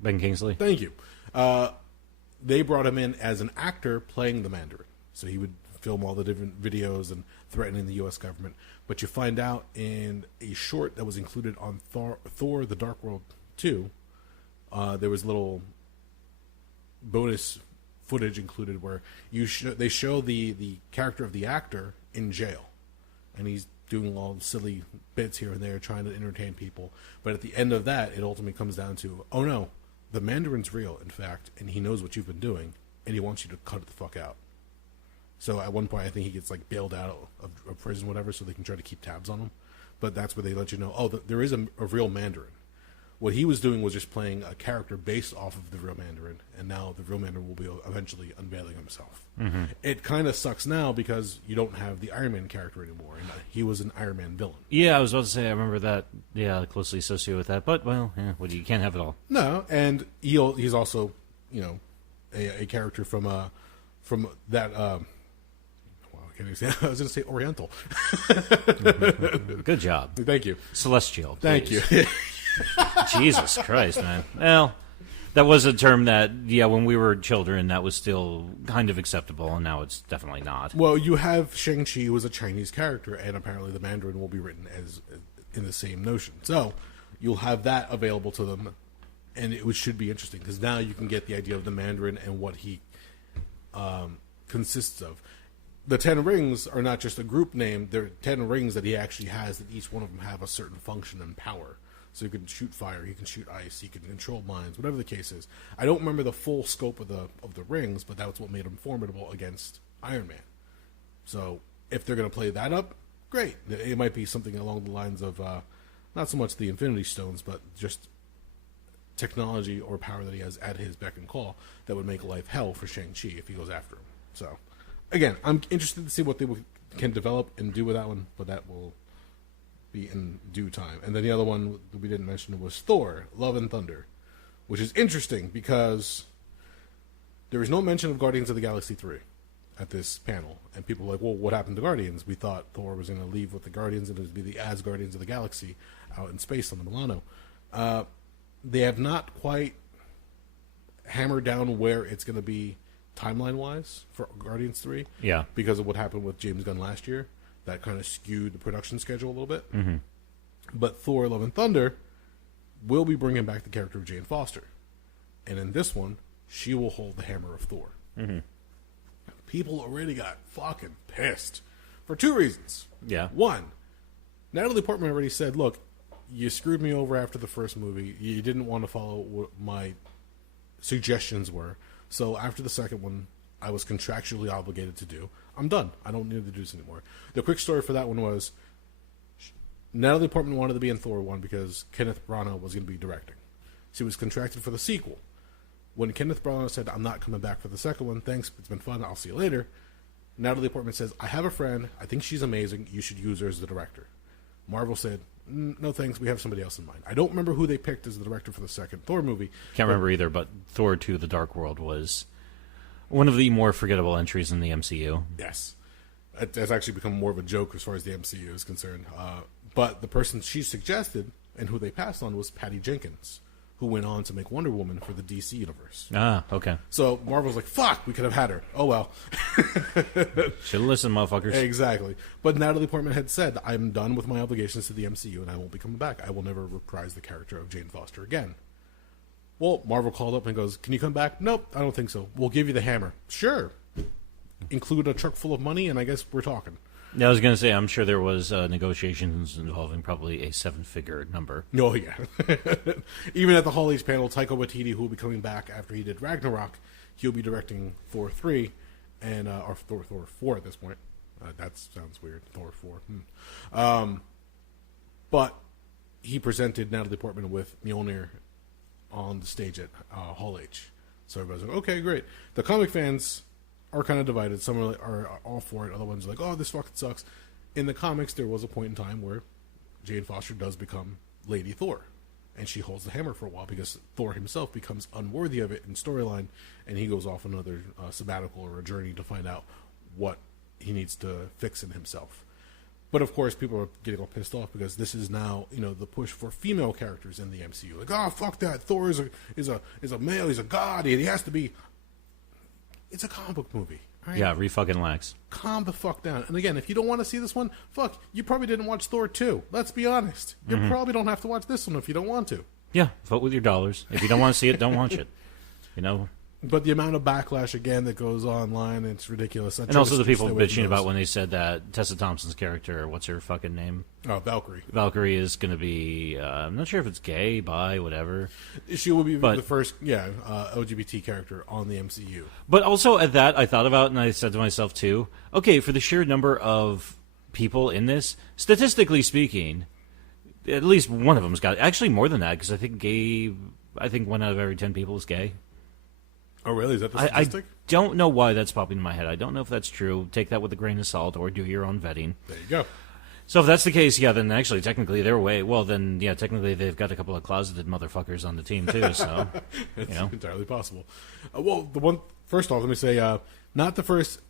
Ben Kingsley. Thank you. They brought him in as an actor playing the Mandarin. So he would film all the different videos and threatening the U.S. government. But you find out in a short that was included on Thor: The Dark World 2, there was little bonus footage included where they show the character of the actor in jail. And he's doing all the silly bits here and there, trying to entertain people. But at the end of that, it ultimately comes down to, oh no, the Mandarin's real, in fact, and he knows what you've been doing, and he wants you to cut it the fuck out. So at one point, I think he gets like bailed out of prison, whatever, so they can try to keep tabs on him. But that's where they let you know, oh, there is a real Mandarin. What he was doing was just playing a character based off of the real Mandarin, and now the real Mandarin will be eventually unveiling himself. Mm-hmm. It kind of sucks now because you don't have the Iron Man character anymore, and he was an Iron Man villain. Yeah, I was about to say, I remember that, closely associated with that, but, well, you can't have it all. No, and he's also, a character from that... I was going to say Oriental. Good job. Thank you. Celestial. Thank you. Jesus Christ, man. Well, that was a term that, when we were children, that was still kind of acceptable, and now it's definitely not. Well, you have Shang-Chi, who is a Chinese character, and apparently the Mandarin will be written as in the same notion. So you'll have that available to them, and it should be interesting, because now you can get the idea of the Mandarin and what he consists of. The 10 rings are not just a group name. They're 10 rings that he actually has, that each one of them have a certain function and power. So you can shoot fire, you can shoot ice, you can control minds, whatever the case is. I don't remember the full scope of the rings, but that's what made him formidable against Iron Man. So if they're going to play that up, great. It might be something along the lines of not so much the Infinity Stones, but just technology or power that he has at his beck and call that would make life hell for Shang-Chi if he goes after him. So, again, I'm interested to see what they can develop and do with that one, but that will be in due time. And then the other one that we didn't mention was Thor: Love and Thunder, which is interesting because there is no mention of Guardians of the Galaxy 3 at this panel. And people were like, well, what happened to Guardians? We thought Thor was going to leave with the Guardians and it would be the Asgardians of the Galaxy out in space on the Milano. They have not quite hammered down where it's going to be timeline-wise for Guardians 3. Yeah. Because of what happened with James Gunn last year. That kind of skewed the production schedule a little bit. Mm-hmm. But Thor: Love and Thunder will be bringing back the character of Jane Foster. And in this one, she will hold the hammer of Thor. Mm-hmm. People already got fucking pissed. For 2 reasons. Yeah. 1, Natalie Portman already said, look, you screwed me over after the first movie. You didn't want to follow what my suggestions were. So after the second one, I was contractually obligated to do. I'm done. I don't need to do this anymore. The quick story for that one was Natalie Portman wanted to be in Thor 1 because Kenneth Branagh was going to be directing. She was contracted for the sequel. When Kenneth Branagh said, I'm not coming back for the second one, thanks, it's been fun, I'll see you later, Natalie Portman says, I have a friend, I think she's amazing, you should use her as the director. Marvel said, no thanks, we have somebody else in mind. I don't remember who they picked as the director for the second Thor movie. Can't remember either, but Thor 2: The Dark World was one of the more forgettable entries in the MCU. Yes. It has actually become more of a joke as far as the MCU is concerned. But the person she suggested and who they passed on was Patty Jenkins, who went on to make Wonder Woman for the DC universe. Ah, okay. So Marvel's like, fuck, we could have had her. Oh, well. Should have listened, motherfuckers. Exactly. But Natalie Portman had said, I'm done with my obligations to the MCU and I won't be coming back. I will never reprise the character of Jane Foster again. Well, Marvel called up and goes, can you come back? Nope, I don't think so. We'll give you the hammer. Sure. Include a truck full of money, and I guess we're talking. Yeah, I was going to say, I'm sure there was negotiations involving probably a 7-figure number. Oh, yeah. Even at the Hall H panel, Taika Waititi, who will be coming back after he did Ragnarok, he'll be directing Thor 3, and or Thor 4 at this point. That sounds weird. Thor 4. But he presented Natalie Portman with Mjolnir on the stage at Hall H. So everybody's like, okay, great. The comic fans are kind of divided. Some are all for it. Other ones are like, oh, this fucking sucks. In the comics, there was a point in time where Jane Foster does become Lady Thor. And she holds the hammer for a while because Thor himself becomes unworthy of it in storyline. And he goes off another sabbatical or a journey to find out what he needs to fix in himself. But of course, people are getting all pissed off because this is now, the push for female characters in the MCU. Like, oh, fuck that! Thor is a male. He's a god. He has to be. It's a comic book movie. Right? Yeah, fucking lax. Calm the fuck down. And again, if you don't want to see this one, fuck, you probably didn't watch Thor 2. Let's be honest. You probably don't have to watch this one if you don't want to. Yeah, vote with your dollars. If you don't want to see it, don't watch it. But the amount of backlash, again, that goes online, it's ridiculous. And also the people bitching about when they said that Tessa Thompson's character, what's her fucking name? Oh, Valkyrie. Valkyrie is going to be, I'm not sure if it's gay, bi, whatever. She will be the first, LGBT character on the MCU. But also at that, I thought about, and I said to myself too, okay, for the sheer number of people in this, statistically speaking, at least one of them's got, actually more than that, because I think 1 out of every 10 people is gay. Oh, really? Is that the statistic? I don't know why that's popping in my head. I don't know if that's true. Take that with a grain of salt or do your own vetting. There you go. So if that's the case, yeah, then actually, technically, they're way... Well, then, yeah, technically, they've got a couple of closeted motherfuckers on the team, too, so... It's entirely possible. First off, let me say, not the first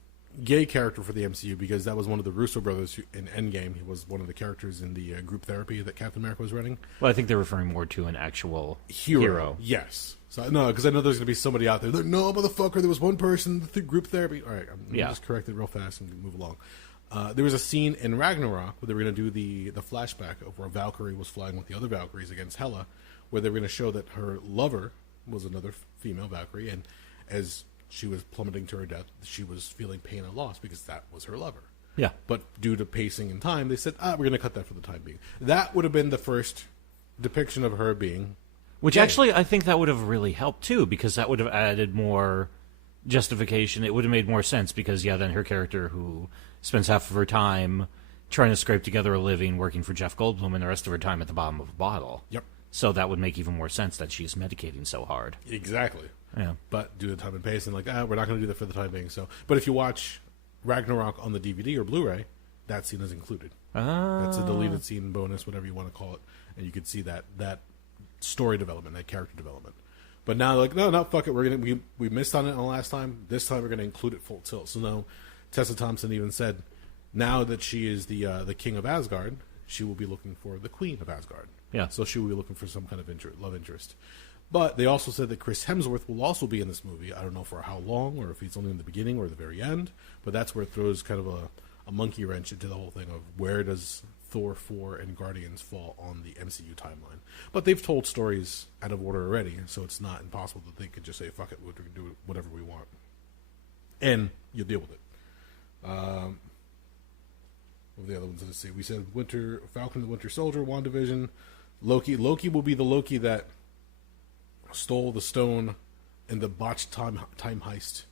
gay character for the MCU, because that was one of the Russo brothers in Endgame. He was one of the characters in the group therapy that Captain America was running. Well, I think they're referring more to an actual hero. Yes. So, no, because I know there's going to be somebody out there. No, motherfucker, there was one person through group therapy. All right, I'm just correct it real fast and move along. There was a scene in Ragnarok where they were going to do the flashback of where Valkyrie was flying with the other Valkyries against Hela, where they were going to show that her lover was another female Valkyrie, and as she was plummeting to her death, she was feeling pain and loss because that was her lover. Yeah. But due to pacing and time, they said, we're going to cut that for the time being. That would have been the first depiction of her being Which gay. Actually, I think that would have really helped, too, because that would have added more justification. It would have made more sense because, then her character who spends half of her time trying to scrape together a living working for Jeff Goldblum and the rest of her time at the bottom of a bottle. Yep. So that would make even more sense that she's medicating so hard. Exactly. Yeah. But due to time and pace, and we're not going to do that for the time being. So, but if you watch Ragnarok on the DVD or Blu-ray, that scene is included. That's a deleted scene, bonus, whatever you want to call it, and you can see that story development, that character development. But now, no, fuck it. We missed on it on the last time. This time we're going to include it full tilt. So now, Tessa Thompson even said, now that she is the king of Asgard, she will be looking for the queen of Asgard. Yeah. So she will be looking for some kind of love interest. But they also said that Chris Hemsworth will also be in this movie. I don't know for how long, or if he's only in the beginning or the very end. But that's where it throws kind of a monkey wrench into the whole thing of where does Thor 4 and Guardians fall on the MCU timeline. But they've told stories out of order already, so it's not impossible that they could just say, fuck it, we'll do whatever we want. And you'll deal with it. What were the other ones? Let's see. We said Falcon the Winter Soldier, WandaVision, Loki. Loki will be the Loki that stole the stone in the botched time heist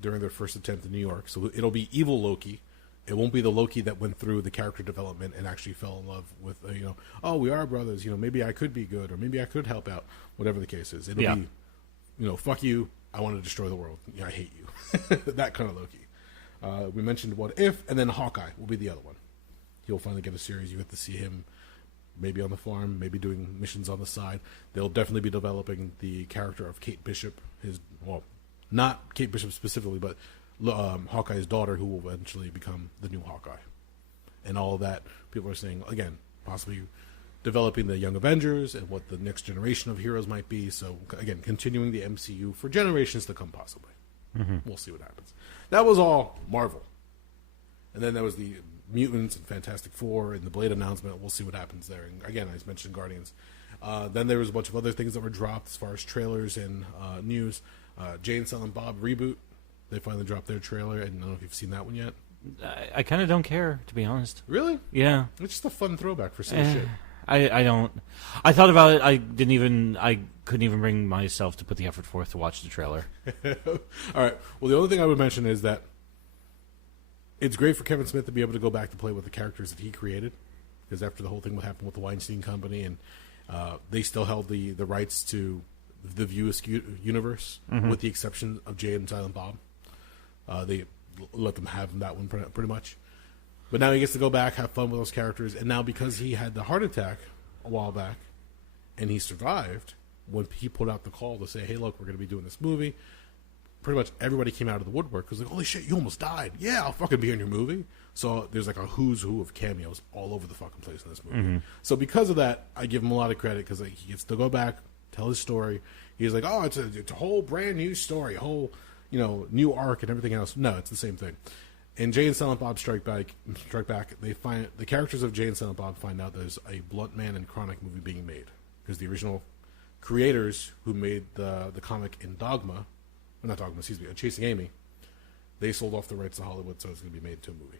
during their first attempt in New York. So it'll be evil Loki. It won't be the Loki that went through the character development and actually fell in love with, we are brothers. Maybe I could be good, or maybe I could help out. Whatever the case is, it'll be, fuck you. I want to destroy the world. I hate you. That kind of Loki. We mentioned What If, and then Hawkeye will be the other one. He'll finally get a series. You get to see him maybe on the farm, maybe doing missions on the side. They'll definitely be developing the character of Kate Bishop, not Kate Bishop specifically, but Hawkeye's daughter, who will eventually become the new Hawkeye. And all of that, people are saying, again, possibly developing the Young Avengers and what the next generation of heroes might be. So, again, continuing the MCU for generations to come, possibly. Mm-hmm. We'll see what happens. That was all Marvel. And then there was the Mutants and Fantastic Four and the Blade announcement. We'll see what happens there. And again, I mentioned Guardians. Then there was a bunch of other things that were dropped as far as trailers and news. Jay and Silent Bob reboot. They finally dropped their trailer. I don't know if you've seen that one yet. I kind of don't care, to be honest. Really? Yeah. It's just a fun throwback for some shit. I don't. I thought about it. I couldn't even bring myself to put the effort forth to watch the trailer. All right. Well, the only thing I would mention is that it's great for Kevin Smith to be able to go back to play with the characters that he created, because after the whole thing what happened with the Weinstein Company, and they still held the rights to the View Askew universe, with the exception of Jay and Silent Bob. They let them have that one pretty much. But now he gets to go back, have fun with those characters, and now because he had the heart attack a while back, and he survived, when he put out the call to say, hey, look, we're going to be doing this movie, pretty much everybody came out of the woodwork, because like, holy shit, you almost died. Yeah, I'll fucking be in your movie. So there's like a who's who of cameos all over the fucking place in this movie. So because of that, I give him a lot of credit, because like, he gets to go back, tell his story. He's like, oh, it's a whole brand new story, a whole, new arc and everything else. No, it's the same thing. In Jay and Silent Bob Strike Back, they find the characters of Jay and Silent Bob find out there's a Blunt Man and Chronic movie being made, because the original creators who made the comic in Chasing Amy, they sold off the rights to Hollywood, so it's going to be made into a movie.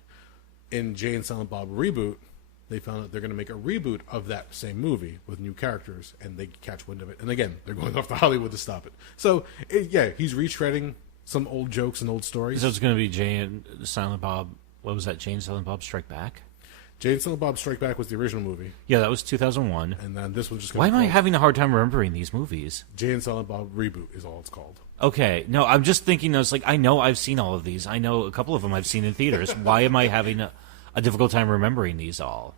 In Jay and Silent Bob Reboot, they found out they're going to make a reboot of that same movie with new characters, and they catch wind of it. And again, they're going off to Hollywood to stop it. So, he's retreading some old jokes and old stories. So it's going to be Jay and Silent Bob. What was that? Jay and Silent Bob Strike Back? Jay and Silent Bob Strike Back was the original movie. Yeah, that was 2001. And then this one's just Why am I having a hard time remembering these movies? Jay and Silent Bob Reboot is all it's called. Okay. No, I'm just thinking, I know I've seen all of these. I know a couple of them I've seen in theaters. Why am I having a difficult time remembering these all?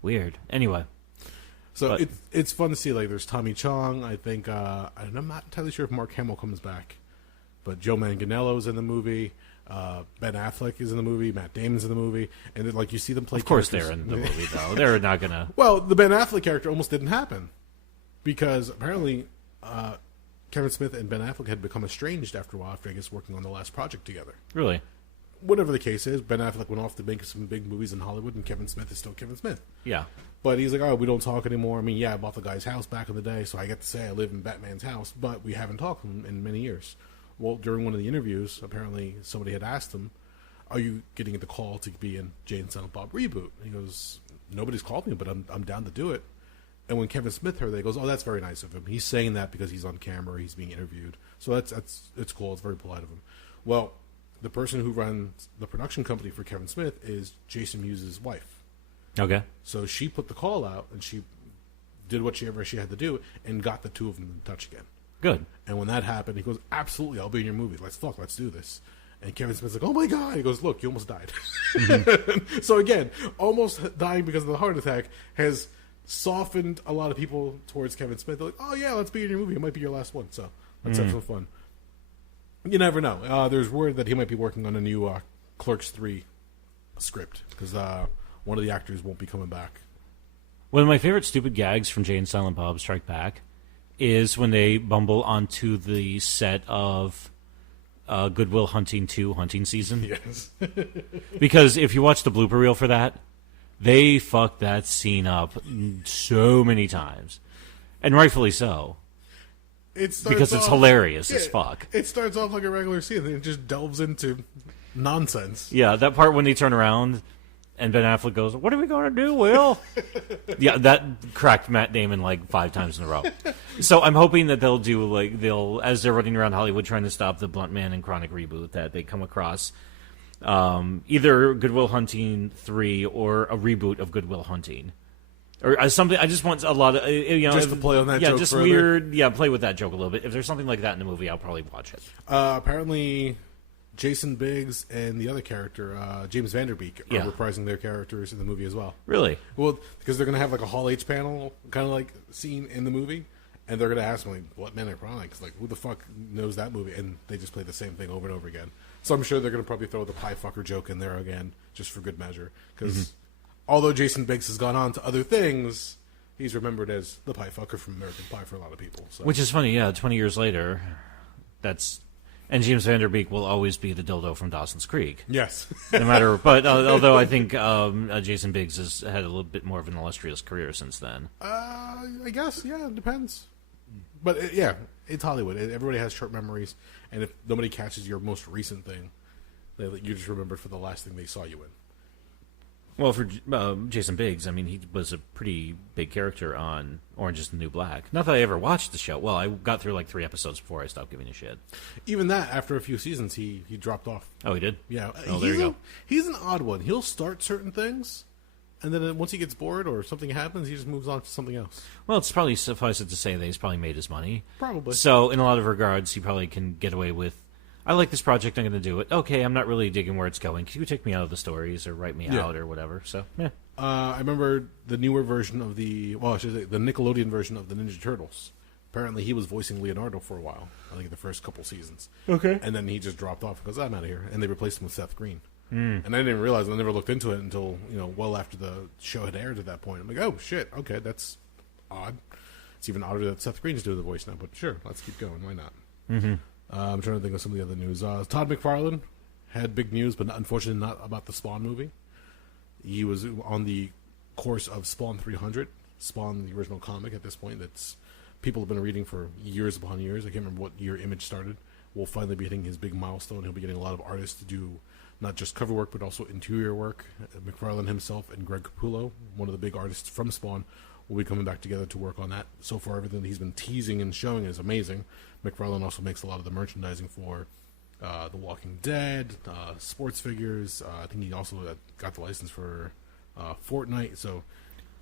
Weird. Anyway. So it's fun to see. Like, there's Tommy Chong. I think, and I'm not entirely sure if Mark Hamill comes back. But Joe Manganiello's in the movie. Ben Affleck is in the movie. Matt Damon's in the movie. And then, like, you see them play. Of course they're in the movie, though. They're not going to. Well, the Ben Affleck character almost didn't happen, because apparently Kevin Smith and Ben Affleck had become estranged after a while, after, I guess, working on the last project together. Really? Whatever the case is, Ben Affleck went off to make some big movies in Hollywood, and Kevin Smith is still Kevin Smith. Yeah. But he's like, oh, we don't talk anymore. I mean, yeah, I bought the guy's house back in the day, so I get to say I live in Batman's house, but we haven't talked in many years. Well, during one of the interviews, apparently somebody had asked him, are you getting the call to be in Jay and Silent Bob Reboot? And he goes, nobody's called me, but I'm down to do it. And when Kevin Smith heard that, he goes, oh, that's very nice of him. He's saying that because he's on camera, he's being interviewed. So it's cool. It's very polite of him. Well, the person who runs the production company for Kevin Smith is Jason Mewes' wife. Okay. So she put the call out, and she did whatever she had to do, and got the two of them in touch again. Good. And when that happened, he goes, absolutely, I'll be in your movie. Let's do this. And Kevin Smith's like, oh my God. He goes, look, you almost died. Mm-hmm. So again, almost dying because of the heart attack has softened a lot of people towards Kevin Smith. They're like, oh yeah, let's be in your movie. It might be your last one. So let's have some fun. You never know. There's word that he might be working on a new Clerks 3 script, because one of the actors won't be coming back. One of my favorite stupid gags from Jay and Silent Bob Strike Back is when they bumble onto the set of Good Will Hunting 2 hunting season. Yes. Because if you watch the blooper reel for that, they fucked that scene up so many times. And rightfully so. Because it's hilarious as fuck. It starts off like a regular scene, and it just delves into nonsense. Yeah, that part when they turn around and Ben Affleck goes, what are we going to do, Will? Yeah, that cracked Matt Damon like 5 times in a row. So I'm hoping that they'll, as they're running around Hollywood trying to stop the Blunt Man and Chronic reboot, that they come across either Good Will Hunting 3 or a reboot of Good Will Hunting. Or something. I just want a lot of, just to play on that joke. Yeah, just further. Weird. Yeah, play with that joke a little bit. If there's something like that in the movie, I'll probably watch it. Apparently, Jason Biggs and the other character, James Vanderbeek, are reprising their characters in the movie as well. Really? Well, because they're going to have like a Hall H panel kind of like scene in the movie, and they're going to ask them like, "What Man and Chronic?" Like, who the fuck knows that movie? And they just play the same thing over and over again. So I'm sure they're going to probably throw the pie fucker joke in there again, just for good measure. Because although Jason Biggs has gone on to other things, he's remembered as the pie fucker from American Pie for a lot of people. So. Which is funny, 20 years later, and James Vanderbeek will always be the dildo from Dawson's Creek. Yes. No matter, but although I think Jason Biggs has had a little bit more of an illustrious career since then. I guess, yeah, it depends. But it's Hollywood. Everybody has short memories, and if nobody catches your most recent thing, you just remember for the last thing they saw you in. Well, for Jason Biggs, I mean, he was a pretty big character on Orange is the New Black. Not that I ever watched the show. Well, I got through like 3 episodes before I stopped giving a shit. Even that, after a few seasons, he dropped off. Oh, he did? Yeah. Oh, there you go. He's an odd one. He'll start certain things, and then once he gets bored or something happens, he just moves on to something else. Well, it's probably suffice it to say that he's probably made his money. Probably. So, in a lot of regards, he probably can get away with, I like this project, I'm going to do it. Okay, I'm not really digging where it's going. Can you take me out of the stories or write me out or whatever? So, yeah. I remember the newer version of the Nickelodeon version of the Ninja Turtles. Apparently, he was voicing Leonardo for a while. I think the first couple seasons. Okay. And then he just dropped off and goes, I'm out of here. And they replaced him with Seth Green. And I didn't realize, I never looked into it until, well after the show had aired at that point. I'm like, oh, shit, okay, that's odd. It's even odder that Seth Green's doing the voice now, but sure, let's keep going. Why not? Mm-hmm. I'm trying to think of some of the other news. Todd McFarlane had big news, but unfortunately not about the Spawn movie. He was on the course of Spawn 300, Spawn, the original comic at this point, that's people have been reading for years upon years. I can't remember what year Image started. We'll finally be hitting his big milestone. He'll be getting a lot of artists to do not just cover work, but also interior work. McFarlane himself and Greg Capullo, one of the big artists from Spawn, will be coming back together to work on that. So far, everything that he's been teasing and showing is amazing. McFarlane also makes a lot of the merchandising for The Walking Dead, sports figures. I think he also got the license for Fortnite. So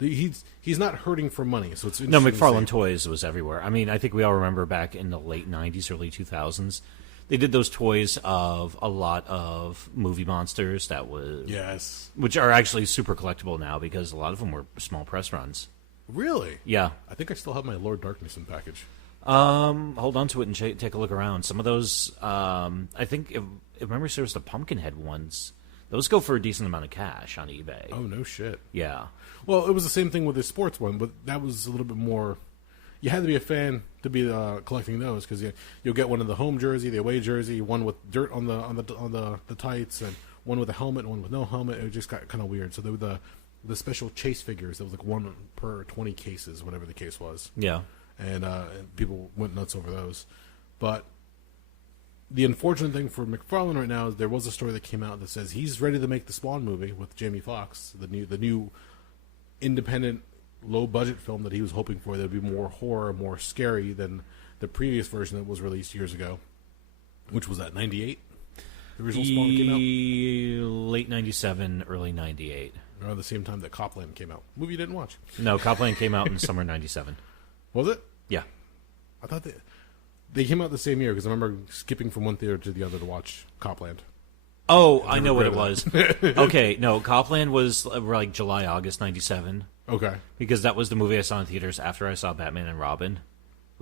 he's not hurting for money. So it's no, McFarlane Toys was everywhere. I mean, I think we all remember back in the late 90s, early 2000s, they did those toys of a lot of movie monsters that was which are actually super collectible now because a lot of them were small press runs. Really? Yeah. I think I still have my Lord Darkness in package. Hold on to it and take a look around. Some of those, I think, if memory serves, the Pumpkinhead ones, those go for a decent amount of cash on eBay. Oh, no shit. Yeah. Well, it was the same thing with the sports one, but that was a little bit more. You had to be a fan to be collecting those because you'll get one in the home jersey, the away jersey, one with dirt on the tights, and one with a helmet, and one with no helmet. It just got kind of weird. So there were the special chase figures. There was like one per 20 cases, whatever the case was. Yeah. And people went nuts over those. But the unfortunate thing for McFarlane right now is there was a story that came out that says he's ready to make the Spawn movie with Jamie Foxx, the new independent low-budget film that he was hoping for that would be more horror, more scary than the previous version that was released years ago, which was at 98? The original Spawn came out? Late 97, early 98. Around the same time that Copland came out. Movie you didn't watch. No, Copland came out in summer 97. Was it? Yeah. I thought they came out the same year because I remember skipping from one theater to the other to watch Copland. Oh, I know what it was. Okay, no, Copland was like July, August 97. Okay. Because that was the movie I saw in theaters after I saw Batman and Robin.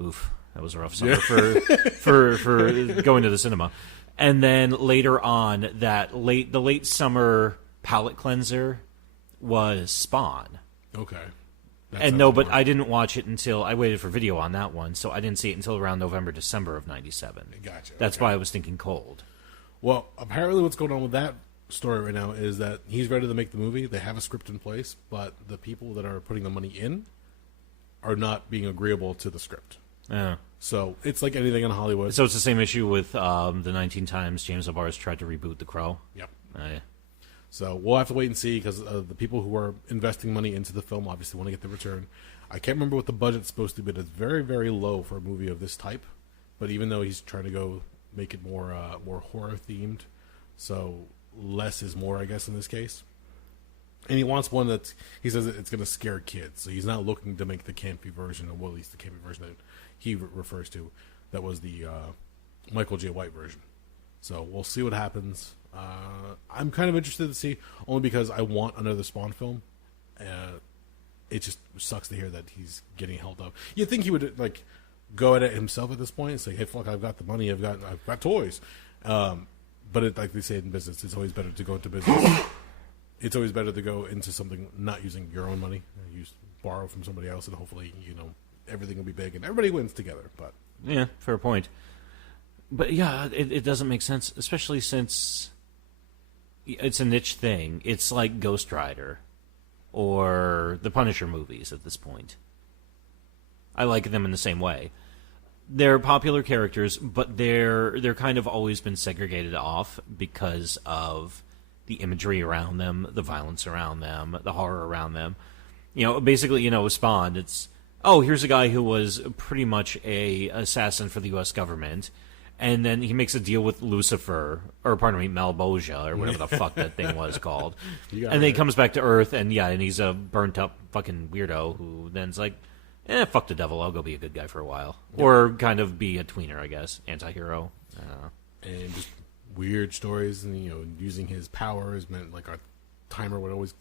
Oof, that was a rough summer for going to the cinema. And then later on, the late summer palate cleanser was Spawn. Okay. But I didn't watch it until I waited for video on that one, so I didn't see it until around November, December of 97. Gotcha. That's why I was thinking cold. Well, apparently what's going on with that story right now is that he's ready to make the movie. They have a script in place, but the people that are putting the money in are not being agreeable to the script. Yeah. So it's like anything in Hollywood. So it's the same issue with the 19 times James O'Barr's tried to reboot The Crow. Yep. Yeah. So we'll have to wait and see because the people who are investing money into the film obviously want to get the return. I can't remember what the budget's supposed to be, but it's very, very low for a movie of this type. But even though he's trying to go make it more horror themed, so less is more, I guess, in this case. And he wants one that he says it's going to scare kids. So he's not looking to make the campy version, or well, at least the campy version that he refers to. That was the Michael J. White version. So we'll see what happens. I'm kind of interested to see, only because I want another Spawn film. It just sucks to hear that he's getting held up. You'd think he would like go at it himself at this point and say, "Hey, fuck, I've got the money, I've got toys." But like they say in business, it's always better to go into business. It's always better to go into something not using your own money. Borrow from somebody else, and hopefully, everything will be big and everybody wins together. But yeah, fair point. But yeah, it doesn't make sense, especially since it's a niche thing. It's like Ghost Rider or the Punisher movies at this point. I like them in the same way. They're popular characters, but they're kind of always been segregated off because of the imagery around them, the violence around them, the horror around them. You know, basically, you know, with Spawn, it's, oh, here's a guy who was pretty much a assassin for the U.S. government, and then he makes a deal with Lucifer, or pardon me, Malboja, or whatever the fuck that thing was called. And then he comes back to Earth, and and he's a burnt-up fucking weirdo who then's like, fuck the devil, I'll go be a good guy for a while. Yep. Or kind of be a tweener, I guess, anti-hero. I don't know. And just weird stories, and, you know, using his powers meant like a timer would always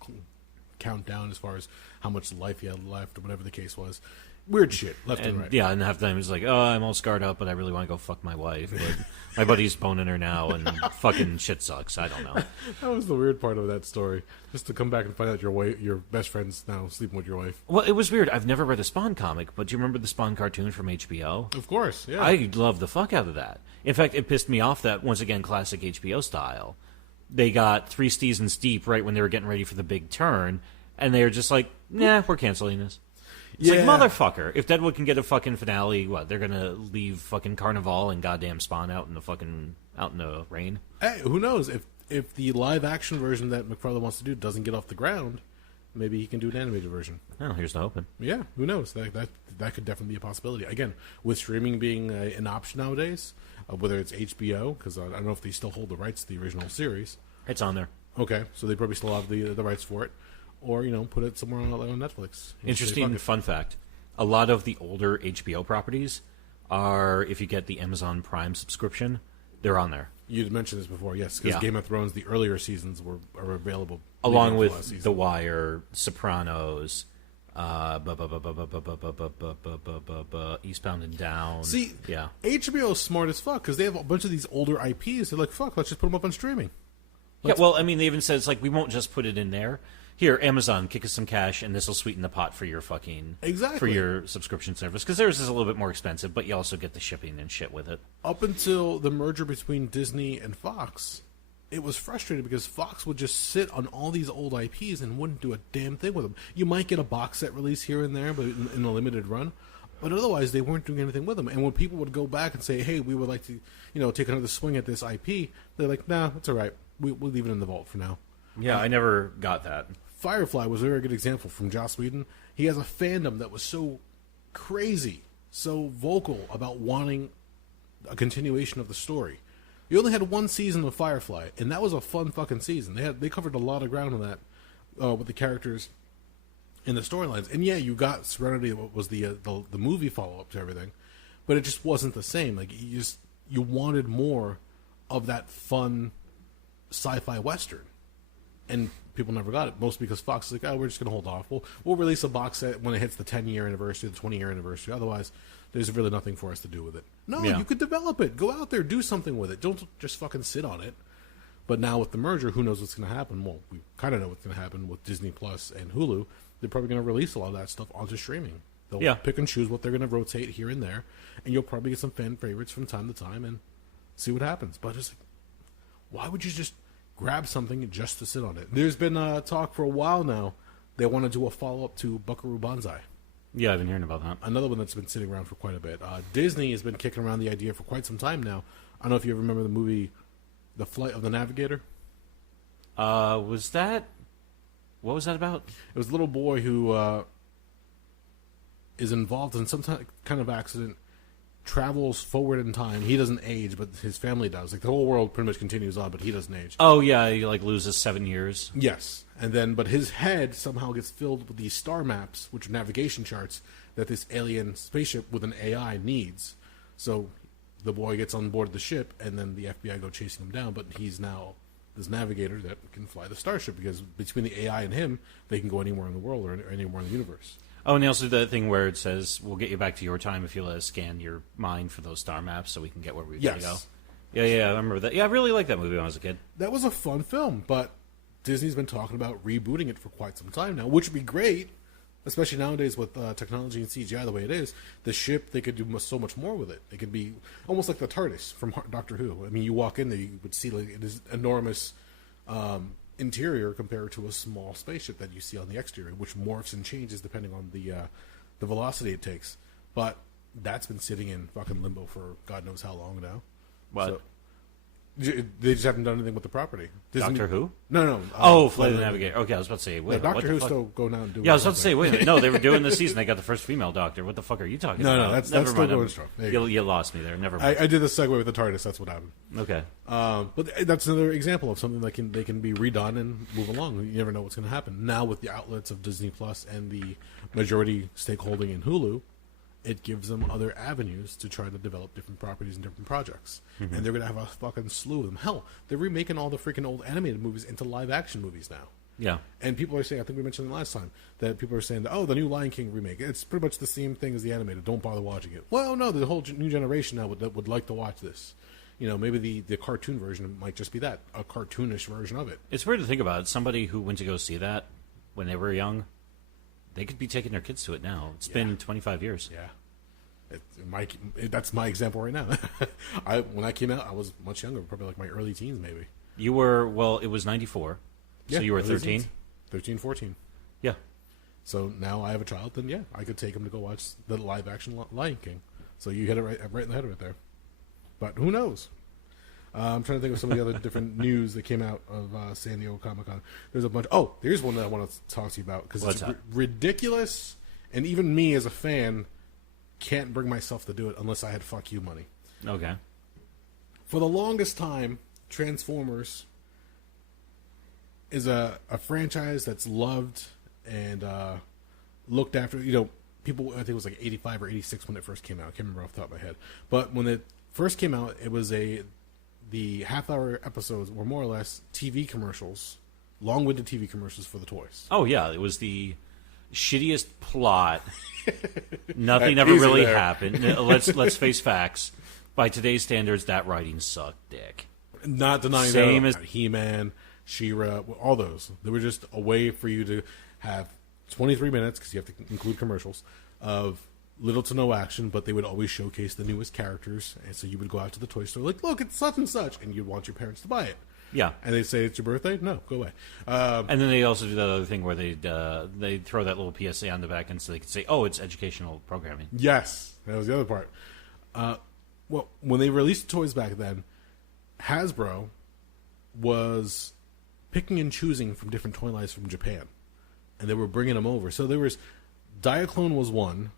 count down as far as how much life he had left, or whatever the case was. Weird shit, left and right. Yeah, and half the time it's like, oh, I'm all scarred up, but I really want to go fuck my wife. But my buddy's boning her now, and fucking shit sucks. I don't know. That was the weird part of that story. Just to come back and find out your best friend's now sleeping with your wife. Well, it was weird. I've never read a Spawn comic, but do you remember the Spawn cartoon from HBO? Of course, yeah. I love the fuck out of that. In fact, it pissed me off that, once again, classic HBO style, they got 3 seasons deep right when they were getting ready for the big turn, and they were just like, nah, we're canceling this. It's like, motherfucker, if Deadwood can get a fucking finale, what, they're gonna leave fucking Carnival and goddamn Spawn out in the rain? Hey, who knows? If the live action version that McFarlane wants to do doesn't get off the ground, maybe he can do an animated version. Oh, here's the hoping. Yeah, who knows? That could definitely be a possibility. Again, with streaming being an option nowadays, whether it's HBO, because I don't know if they still hold the rights to the original series. It's on there. Okay, so they probably still have the rights for it. Or, you know, put it somewhere on Netflix. Interesting fun fact. A lot of the older HBO properties are, if you get the Amazon Prime subscription, they're on there. You'd mentioned this before, yes, because Game of Thrones, the earlier seasons are available. Along with The Wire, Sopranos, Eastbound and Down. See, HBO is smart as fuck, because they have a bunch of these older IPs. They're like, fuck, let's just put them up on streaming. Yeah, well, I mean, they even said, it's like, we won't just put it in there. Here, Amazon, kick us some cash, and this will sweeten the pot for your fucking for your subscription service. Because theirs is a little bit more expensive, but you also get the shipping and shit with it. Up until the merger between Disney and Fox, it was frustrating because Fox would just sit on all these old IPs and wouldn't do a damn thing with them. You might get a box set release here and there, but in a limited run. But otherwise, they weren't doing anything with them. And when people would go back and say, "Hey, we would like to, you know, take another swing at this IP," they're like, "Nah, it's all right. We'll leave it in the vault for now." Yeah, I never got that. Firefly was a very good example from Joss Whedon. He has a fandom that was so crazy, so vocal about wanting a continuation of the story. You only had 1 season of Firefly, and that was a fun fucking season. They covered a lot of ground on that with the characters and the storylines. And yeah, you got Serenity, what was the movie follow up to everything, but it just wasn't the same. Like you wanted more of that fun sci-fi western, and people never got it, mostly because Fox is like, oh, we're just going to hold off. We'll release a box set when it hits the 10-year anniversary, the 20-year anniversary. Otherwise, there's really nothing for us to do with it. No, you could develop it. Go out there, do something with it. Don't just fucking sit on it. But now with the merger, who knows what's going to happen? Well, we kind of know what's going to happen with Disney Plus and Hulu. They're probably going to release a lot of that stuff onto streaming. They'll pick and choose what they're going to rotate here and there, and you'll probably get some fan favorites from time to time and see what happens. But just why would you just grab something just to sit on it? There's been talk for a while now. They want to do a follow-up to Buckaroo Banzai. Yeah, I've been hearing about that. Another one that's been sitting around for quite a bit. Disney has been kicking around the idea for quite some time now. I don't know if you remember the movie The Flight of the Navigator. What was that about? It was a little boy who is involved in some kind of accident, travels forward in time. He doesn't age, but his family does. Like, the whole world pretty much continues on, but he doesn't age. Oh, yeah, he, like, loses 7 years. Yes. And then, but his head somehow gets filled with these star maps, which are navigation charts, that this alien spaceship with an AI needs. So the boy gets on board the ship, and then the FBI go chasing him down, but he's now this navigator that can fly the starship, because between the AI and him, they can go anywhere in the world or anywhere in the universe. Oh, and they also do the thing where it says, we'll get you back to your time if you let us scan your mind for those star maps so we can get where we gotta go. Yeah, I remember that. Yeah, I really liked that movie when I was a kid. That was a fun film, but Disney's been talking about rebooting it for quite some time now, which would be great, especially nowadays with technology and CGI the way it is. The ship, they could do so much more with it. It could be almost like the TARDIS from Doctor Who. I mean, you walk in there, you would see like this enormous interior compared to a small spaceship that you see on the exterior, which morphs and changes depending on the velocity it takes. But that's been sitting in fucking limbo for God knows how long now. What? They just haven't done anything with the property. Doctor Who? No. Flight of the Navigator. Okay, I was about to say, wait. No, Doctor Who's still going out and doing. Yeah, I was about to say, wait a minute. No, they were doing this season. They got the first female Doctor. What the fuck are you talking about? No, that's still going strong. You lost me there. Never mind. I did the segue with the TARDIS. That's what happened. Okay. But that's another example of something that they can be redone and move along. You never know what's going to happen. Now with the outlets of Disney Plus and the majority stakeholding in Hulu, it gives them other avenues to try to develop different properties and different projects. Mm-hmm. And they're going to have a fucking slew of them. Hell, they're remaking all the freaking old animated movies into live-action movies now. Yeah. And people are saying, I think we mentioned it last time, that people are saying, that, the new Lion King remake, it's pretty much the same thing as the animated. Don't bother watching it. Well, no, the whole new generation now would like to watch this. Maybe the cartoon version might just be that, a cartoonish version of it. It's weird to think about it. Somebody who went to go see that when they were young, they could be taking their kids to it now. It's been 25 years. Yeah. That's my example right now. When I came out, I was much younger, probably like my early teens, maybe. You were, it was 94. So you were 13? 13, 14. Yeah. So now I have a child, then I could take him to go watch the live action Lion King. So you hit it right in the head of it there. But who knows? I'm trying to think of some of the other different news that came out of San Diego Comic-Con. There's a bunch. Oh, here's one that I want to talk to you about because it's ridiculous, and even me as a fan can't bring myself to do it unless I had fuck you money. Okay. For the longest time, Transformers is a franchise that's loved and looked after. People, I think it was like 85 or 86 when it first came out. I can't remember off the top of my head. But when it first came out, it was the half-hour episodes were more or less TV commercials, long-winded TV commercials for the toys. Oh, yeah. It was the shittiest plot. Nothing ever really happened. Let's face facts. By today's standards, that writing sucked dick. Not denying Same that. as He-Man, She-Ra, all those. They were just a way for you to have 23 minutes, because you have to include commercials, of little to no action, but they would always showcase the newest characters. And so you would go out to the toy store like, look, it's such and such, and you'd want your parents to buy it. Yeah. And they'd say, it's your birthday? No, go away. And then they also do that other thing where they'd throw that little PSA on the back end so they could say, oh, it's educational programming. Yes. That was the other part. Well, when they released toys back then, Hasbro was picking and choosing from different toy lines from Japan. And they were bringing them over. So there was... Diaclone was one.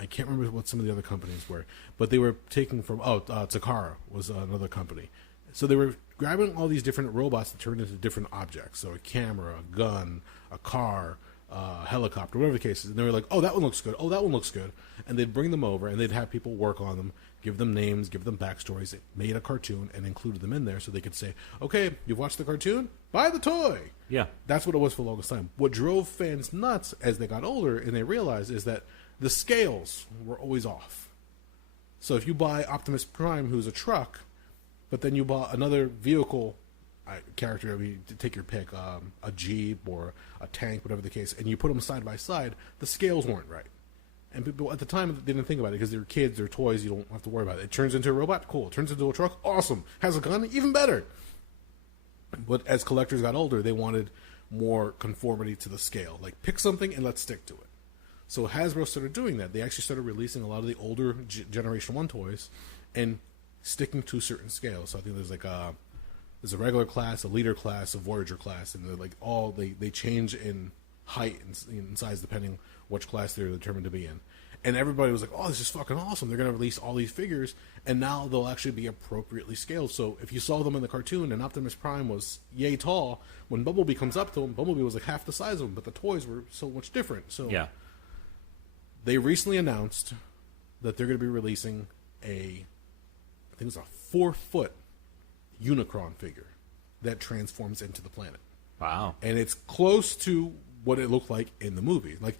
I can't remember what some of the other companies were. But they were taking from... Takara was another company. So they were grabbing all these different robots that turned into different objects. So a camera, a gun, a car, a helicopter, whatever the case is. And they were like, oh, that one looks good. Oh, that one looks good. And they'd bring them over, and they'd have people work on them, give them names, give them backstories. It made a cartoon and included them in there so they could say, okay, you've watched the cartoon? Buy the toy! Yeah. That's what it was for the longest time. What drove fans nuts as they got older and they realized is that the scales were always off. So if you buy Optimus Prime, who's a truck, but then you bought another vehicle character, I mean, take your pick, a Jeep or a tank, whatever the case, and you put them side by side, the scales weren't right. And people at the time, they didn't think about it because they're kids, they're toys, you don't have to worry about it. It turns into a robot, cool. It turns into a truck, awesome. Has a gun, even better. But as collectors got older, they wanted more conformity to the scale. Like, pick something and let's stick to it. So Hasbro started doing that. They actually started releasing a lot of the older Generation 1 toys and sticking to certain scales. So I think there's like there's a regular class, a leader class, a Voyager class, and they're like they change in height and in size depending which class they're determined to be in. And everybody was like, oh, this is fucking awesome. They're going to release all these figures, and now they'll actually be appropriately scaled. So if you saw them in the cartoon and Optimus Prime was yay tall, when Bumblebee comes up to him, Bumblebee was like half the size of him, but the toys were so much different. So yeah. They recently announced that they're going to be releasing I think it was a 4-foot Unicron figure that transforms into the planet. Wow. And it's close to what it looked like in the movie. Like,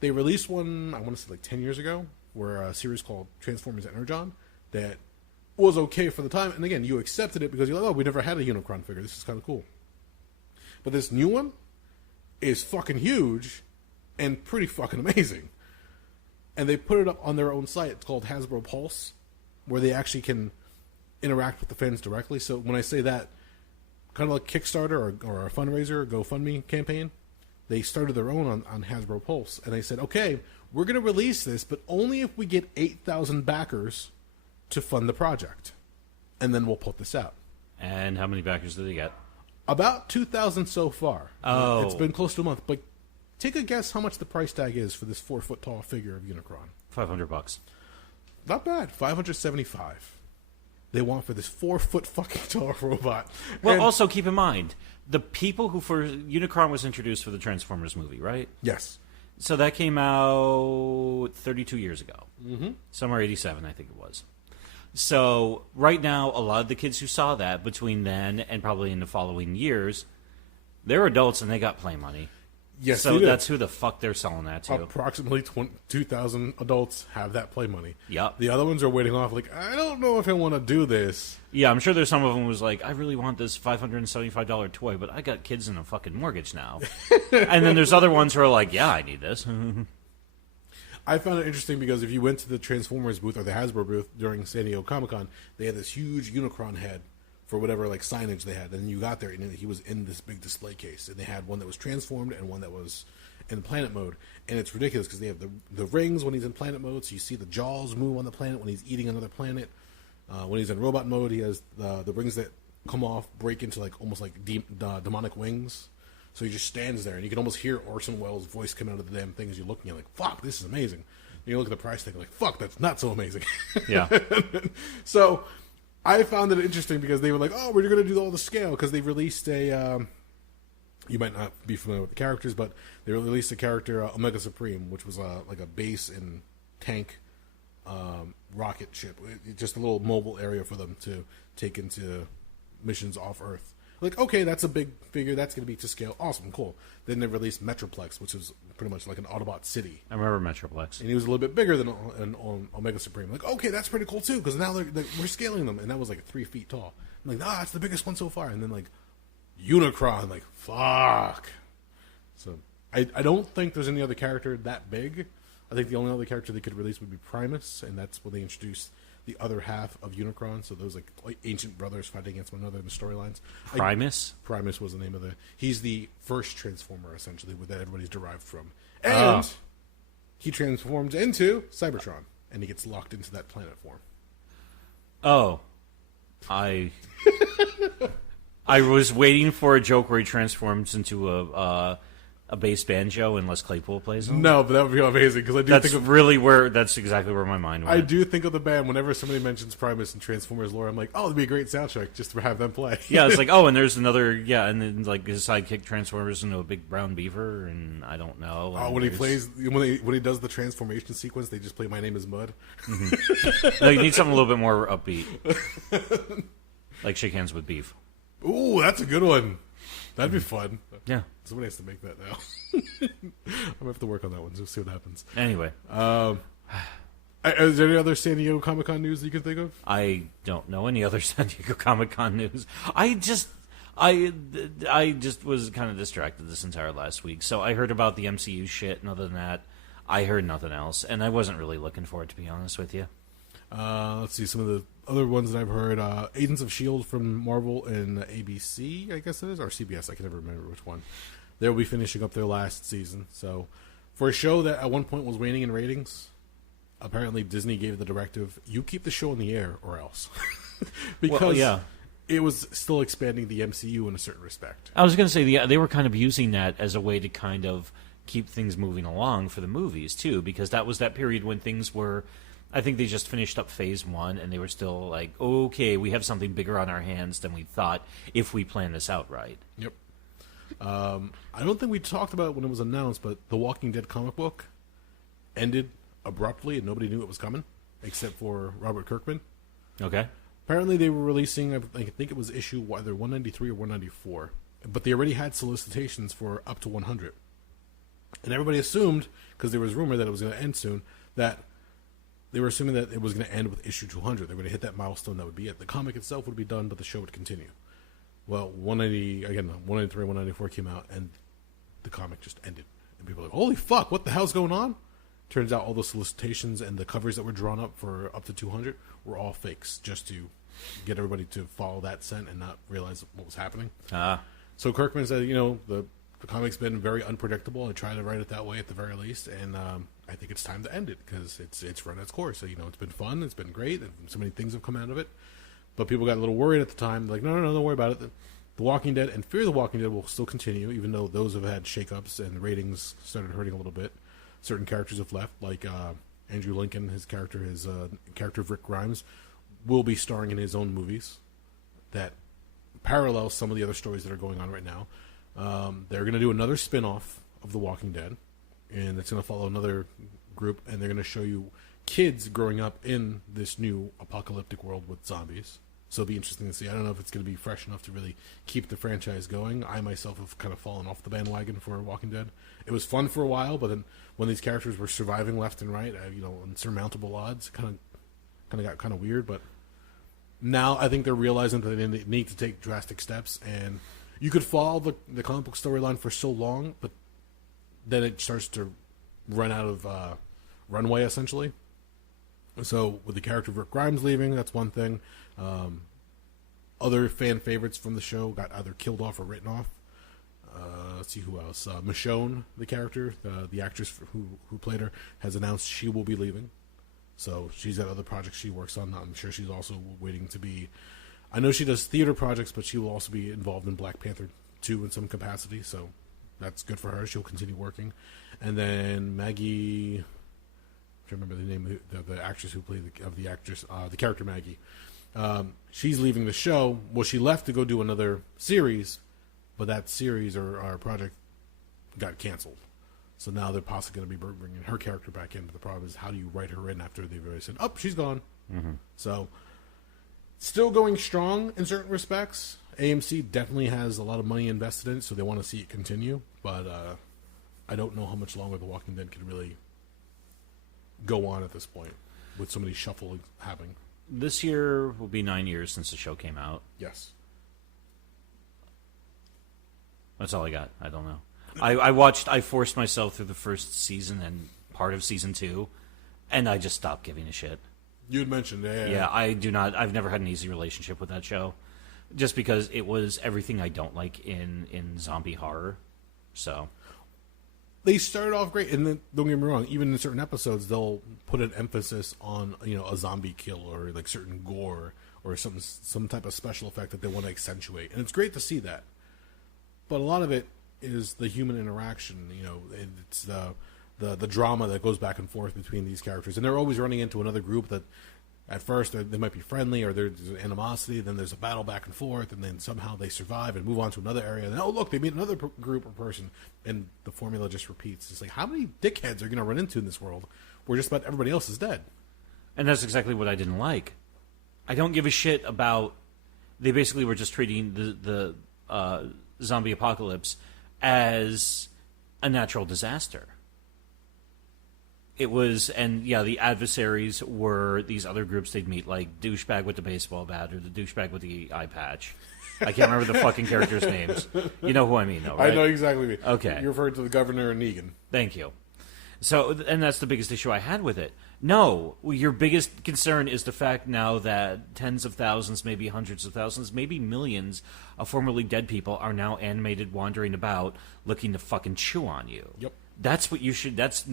they released one, I want to say like 10 years ago, where a series called Transformers Energon that was okay for the time. And again, you accepted it because you're like, oh, we never had a Unicron figure. This is kind of cool. But this new one is fucking huge and pretty fucking amazing. And they put it up on their own site. It's called Hasbro Pulse, where they actually can interact with the fans directly. So when I say that, kind of like Kickstarter or a fundraiser or GoFundMe campaign, they started their own on Hasbro Pulse. And they said, okay, we're going to release this, but only if we get 8,000 backers to fund the project. And then we'll put this out. And how many backers did he get? About 2,000 so far. Oh. It's been close to a month. But take a guess how much the price tag is for this 4-foot tall figure of Unicron. $500. Not bad. $575. They want for this 4-foot fucking tall robot. Well, And- also keep in mind, the people who Unicron was introduced for the Transformers movie, right? Yes. So that came out 32 years ago. Mm-hmm. Somewhere 87, I think it was. So right now, a lot of the kids who saw that between then and probably in the following years, they're adults and they got play money. Yes, so they do. that's who the fuck they're selling that to. Approximately 2,000 adults have that play money. Yep. The other ones are waiting off like, I don't know if I want to do this. Yeah, I'm sure there's some of them who's like, I really want this $575 toy, but I got kids and a fucking mortgage now. And then there's other ones who are like, yeah, I need this. I found it interesting because if you went to the Transformers booth or the Hasbro booth during San Diego Comic-Con, they had this huge Unicron head for whatever like signage they had. And you got there and he was in this big display case. And they had one that was transformed and one that was in planet mode. And it's ridiculous because they have the rings when he's in planet mode, so you see the jaws move on the planet when he's eating another planet. When he's in robot mode, he has the rings that come off, break into like almost like demonic wings. So he just stands there, and you can almost hear Orson Welles' voice come out of the damn thing as you're looking. You're like, "Fuck, this is amazing." And you look at the price tag, like, "Fuck, that's not so amazing." Yeah. So I found it interesting because they were like, "Oh, we're going to do all the scale," because they released a. You might not be familiar with the characters, but they released a character, Omega Supreme, which was like a base and tank rocket ship. Just a little mobile area for them to take into missions off Earth. Like, okay, that's a big figure. That's going to be to scale. Awesome, cool. Then they released Metroplex, which is pretty much like an Autobot city. I remember Metroplex. And he was a little bit bigger than an Omega Supreme. Like, okay, that's pretty cool, too, because now we're scaling them. And that was like 3 feet tall. I'm like, that's the biggest one so far. And then, like, Unicron, like, fuck. So, I don't think there's any other character that big. I think the only other character they could release would be Primus, and that's when they introduced the other half of Unicron. So those like ancient brothers fighting against one another in the storylines. Primus? Primus was the name of he's the first Transformer, essentially, that everybody's derived from. And he transforms into Cybertron, and he gets locked into that planet form. Oh. I was waiting for a joke where he transforms into a bass banjo and Les Claypool plays him. No, but that would be amazing because I do think that's exactly where my mind went. I do think of the band whenever somebody mentions Primus and Transformers lore. I'm like, oh, it'd be a great soundtrack just to have them play. Yeah, it's like, oh, and there's another, and then like his sidekick transforms into a big brown beaver, and I don't know. Oh, when he does the transformation sequence, they just play "My Name Is Mud." Mm-hmm. No, you need something a little bit more upbeat, like Shake Hands with Beef. Ooh, that's a good one. That'd be fun. Yeah. Somebody has to make that now. I'm going to have to work on that one. So see what happens. Anyway. Is there any other San Diego Comic-Con news that you can think of? I don't know any other San Diego Comic-Con news. I just was kind of distracted this entire last week. So I heard about the MCU shit, and other than that, I heard nothing else. And I wasn't really looking for it, to be honest with you. Let's see some of the other ones that I've heard. Agents of S.H.I.E.L.D. from Marvel and ABC, I guess it is, or CBS. I can never remember which one. They'll be finishing up their last season. So, for a show that at one point was waning in ratings, apparently Disney gave the directive, you keep the show in the air or else. Because it was still expanding the MCU in a certain respect. I was going to say, they were kind of using that as a way to kind of keep things moving along for the movies, too, because that was that period when things were... I think they just finished up phase 1, and they were still like, okay, we have something bigger on our hands than we thought if we plan this out right. Yep. I don't think we talked about it when it was announced, but the Walking Dead comic book ended abruptly, and nobody knew it was coming, except for Robert Kirkman. Okay. Apparently they were releasing, I think it was issue either 193 or 194, but they already had solicitations for up to 100. And everybody assumed, because there was rumor that it was going to end soon, that they were assuming that it was going to end with issue 200. They were going to hit that milestone. That would be it. The comic itself would be done, but the show would continue. Well, 193 and 194 came out, and the comic just ended. And people were like, holy fuck, what the hell's going on? Turns out all the solicitations and the covers that were drawn up for up to 200 were all fakes, just to get everybody to follow that scent and not realize what was happening. So Kirkman said, the comic's been very unpredictable. I tried to write it that way at the very least, and I think it's time to end it because it's run its course. So, it's been fun, it's been great, and so many things have come out of it. But people got a little worried at the time. Like, no, don't worry about it. The Walking Dead and Fear the Walking Dead will still continue, even though those have had shakeups and the ratings started hurting a little bit. Certain characters have left, like Andrew Lincoln, his character of Rick Grimes, will be starring in his own movies that parallel some of the other stories that are going on right now. They're going to do another spin-off of The Walking Dead, and it's going to follow another group, and they're going to show you kids growing up in this new apocalyptic world with zombies. So it'll be interesting to see. I don't know if it's going to be fresh enough to really keep the franchise going. I myself have kind of fallen off the bandwagon for Walking Dead. It was fun for a while, but then when these characters were surviving left and right, unsurmountable odds, kind of got kind of weird. But now I think they're realizing that they need to take drastic steps, and you could follow the comic book storyline for so long, but then it starts to run out of runway, essentially. So with the character of Rick Grimes leaving, that's one thing. Other fan favorites from the show got either killed off or written off. Let's see who else. Michonne, the character, the actress who played her, has announced she will be leaving. So she's got other projects she works on. I'm sure she's also waiting to be... I know she does theater projects, but she will also be involved in Black Panther 2 in some capacity. So that's good for her. She'll continue working. And then Maggie... I'm trying to remember the name of the actress who played the character Maggie. She's leaving the show. Well, she left to go do another series, but that series or project got canceled. So now they're possibly going to be bringing her character back in. But the problem is, how do you write her in after they've already said, "Oh, she's gone"? Mm-hmm. So still going strong in certain respects. AMC definitely has a lot of money invested in it, so they want to see it continue. But I don't know how much longer The Walking Dead can really go on at this point with so many shuffling happening. This year will be 9 years since the show came out. Yes. That's all I got. I don't know. I forced myself through the first season and part of season 2, and I just stopped giving a shit. You had mentioned, yeah. Yeah, I do not. I've never had an easy relationship with that show, just because it was everything I don't like in zombie horror. So they started off great, and then don't get me wrong. Even in certain episodes, they'll put an emphasis on a zombie kill or like certain gore or some type of special effect that they want to accentuate, and it's great to see that. But a lot of it is the human interaction. It's the drama that goes back and forth between these characters, and they're always running into another group that at first they might be friendly or there's an animosity, then there's a battle back and forth, and then somehow they survive and move on to another area, and then, oh look, they meet another group or person, and the formula just repeats. It's like, how many dickheads are going to run into in this world where just about everybody else is dead? And that's exactly what I didn't like. I don't give a shit about... They basically were just treating the zombie apocalypse as a natural disaster. It was, and yeah, the adversaries were these other groups they'd meet, like douchebag with the baseball bat or the douchebag with the eye patch. I can't remember the fucking characters' names. You know who I mean, though, right? I know exactly what you mean. Okay. You're referring to the governor and Negan. Thank you. So, and that's the biggest issue I had with it. No, your biggest concern is the fact now that tens of thousands, maybe hundreds of thousands, maybe millions of formerly dead people are now animated, wandering about, looking to fucking chew on you. Yep. That's what you should. That's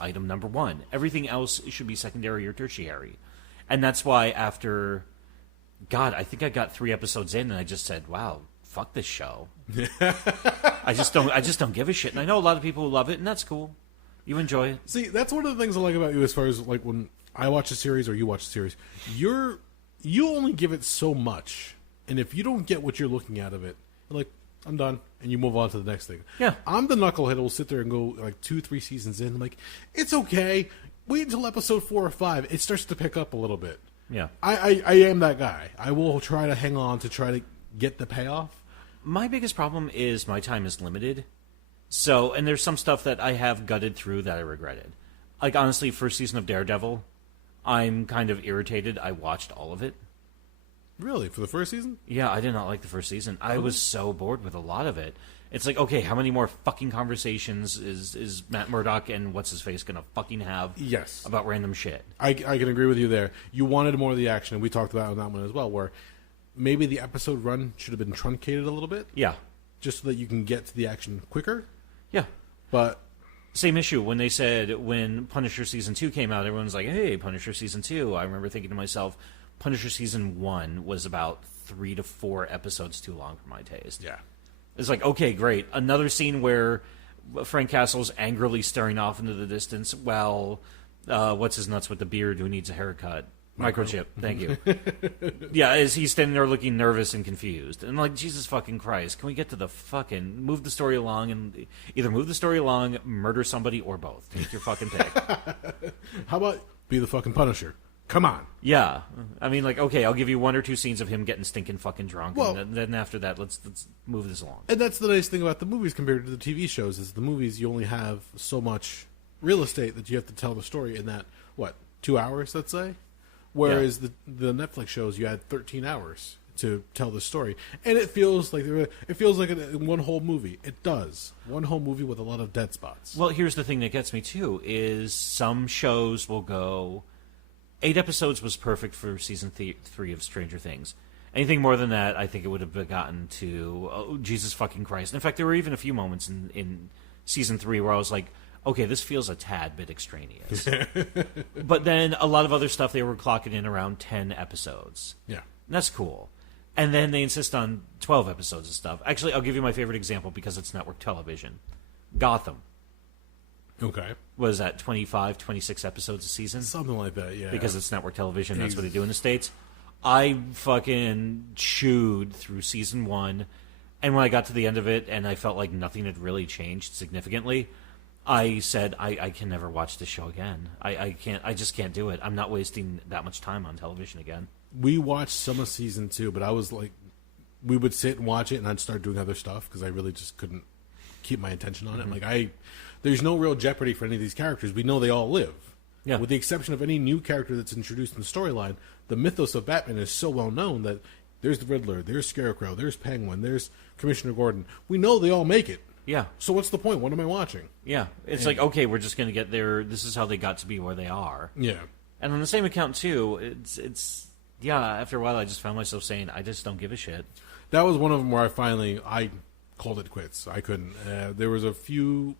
item number one. Everything else should be secondary or tertiary, and that's why after, God, I think I got 3 episodes in, and I just said, "Wow, fuck this show." I just don't give a shit, and I know a lot of people who love it, and that's cool. You enjoy it. See, that's one of the things I like about you, as far as like when I watch a series or you watch a series, you only give it so much, and if you don't get what you're looking out of it, you're like, I'm done, and you move on to the next thing. Yeah. I'm the knucklehead who will sit there and go like 2-3 seasons in. I'm like, it's okay. Wait until episode 4 or 5. It starts to pick up a little bit. Yeah. I am that guy. I will try to hang on to try to get the payoff. My biggest problem is my time is limited. So, and there's some stuff that I have gutted through that I regretted. Like, honestly, first season of Daredevil, I'm kind of irritated. I watched all of it. Really? For the first season? Yeah, I did not like the first season. I was so bored with a lot of it. It's like, okay, how many more fucking conversations is Matt Murdock and what's-his-face going to fucking have Yes. about random shit? I can agree with you there. You wanted more of the action, and we talked about that one as well, where maybe the episode run should have been truncated a little bit. Yeah. Just so that you can get to the action quicker. Yeah. But same issue when they said when Punisher Season 2 came out, everyone's like, hey, Punisher Season 2. I remember thinking to myself, Punisher season 1 was about 3 to 4 episodes too long for my taste. Yeah. It's like, okay, great. Another scene where Frank Castle's angrily staring off into the distance while what's his nuts with the beard who needs a haircut? Microchip. Thank you. Yeah, as he's standing there looking nervous and confused. And like, Jesus fucking Christ, can we get to the fucking... Move the story along and either move the story along, murder somebody, or both. Take your fucking pick. How about be the fucking Punisher? Come on. Yeah. I mean, like, okay, I'll give you 1 or 2 scenes of him getting stinking fucking drunk. Well, and then after that, let's move this along. And that's the nice thing about the movies compared to the TV shows, is the movies you only have so much real estate that you have to tell the story in that, 2 hours, let's say? Whereas the Netflix shows, you had 13 hours to tell the story. And it feels like one whole movie. It does. One whole movie with a lot of dead spots. Well, here's the thing that gets me, too, is some shows will go... 8 episodes was perfect for season 3 of Stranger Things. Anything more than that, I think it would have gotten to, oh, Jesus fucking Christ. In fact, there were even a few moments in season 3 where I was like, okay, this feels a tad bit extraneous. But then a lot of other stuff, they were clocking in around 10 episodes. Yeah. That's cool. And then they insist on 12 episodes of stuff. Actually, I'll give you my favorite example because it's network television. Gotham. Okay. What is that, 25, 26 episodes a season? Something like that, yeah. Because it's network television, that's what they do in the States. I fucking chewed through season 1, and when I got to the end of it and I felt like nothing had really changed significantly, I said, I can never watch this show again. I just can't do it. I'm not wasting that much time on television again. We watched some of season 2, but I was like, we would sit and watch it, and I'd start doing other stuff because I really just couldn't keep my attention on it. Like there's no real jeopardy for any of these characters. We know they all live. Yeah. With the exception of any new character that's introduced in the storyline, the mythos of Batman is so well known that there's the Riddler, there's Scarecrow, there's Penguin, there's Commissioner Gordon. We know they all make it. Yeah. So what's the point? What am I watching? Yeah. It's like, okay, we're just going to get there. This is how they got to be where they are. Yeah. And on the same account, too, it's after a while I just found myself saying, I just don't give a shit. That was one of them where I called it quits. I couldn't. There was a few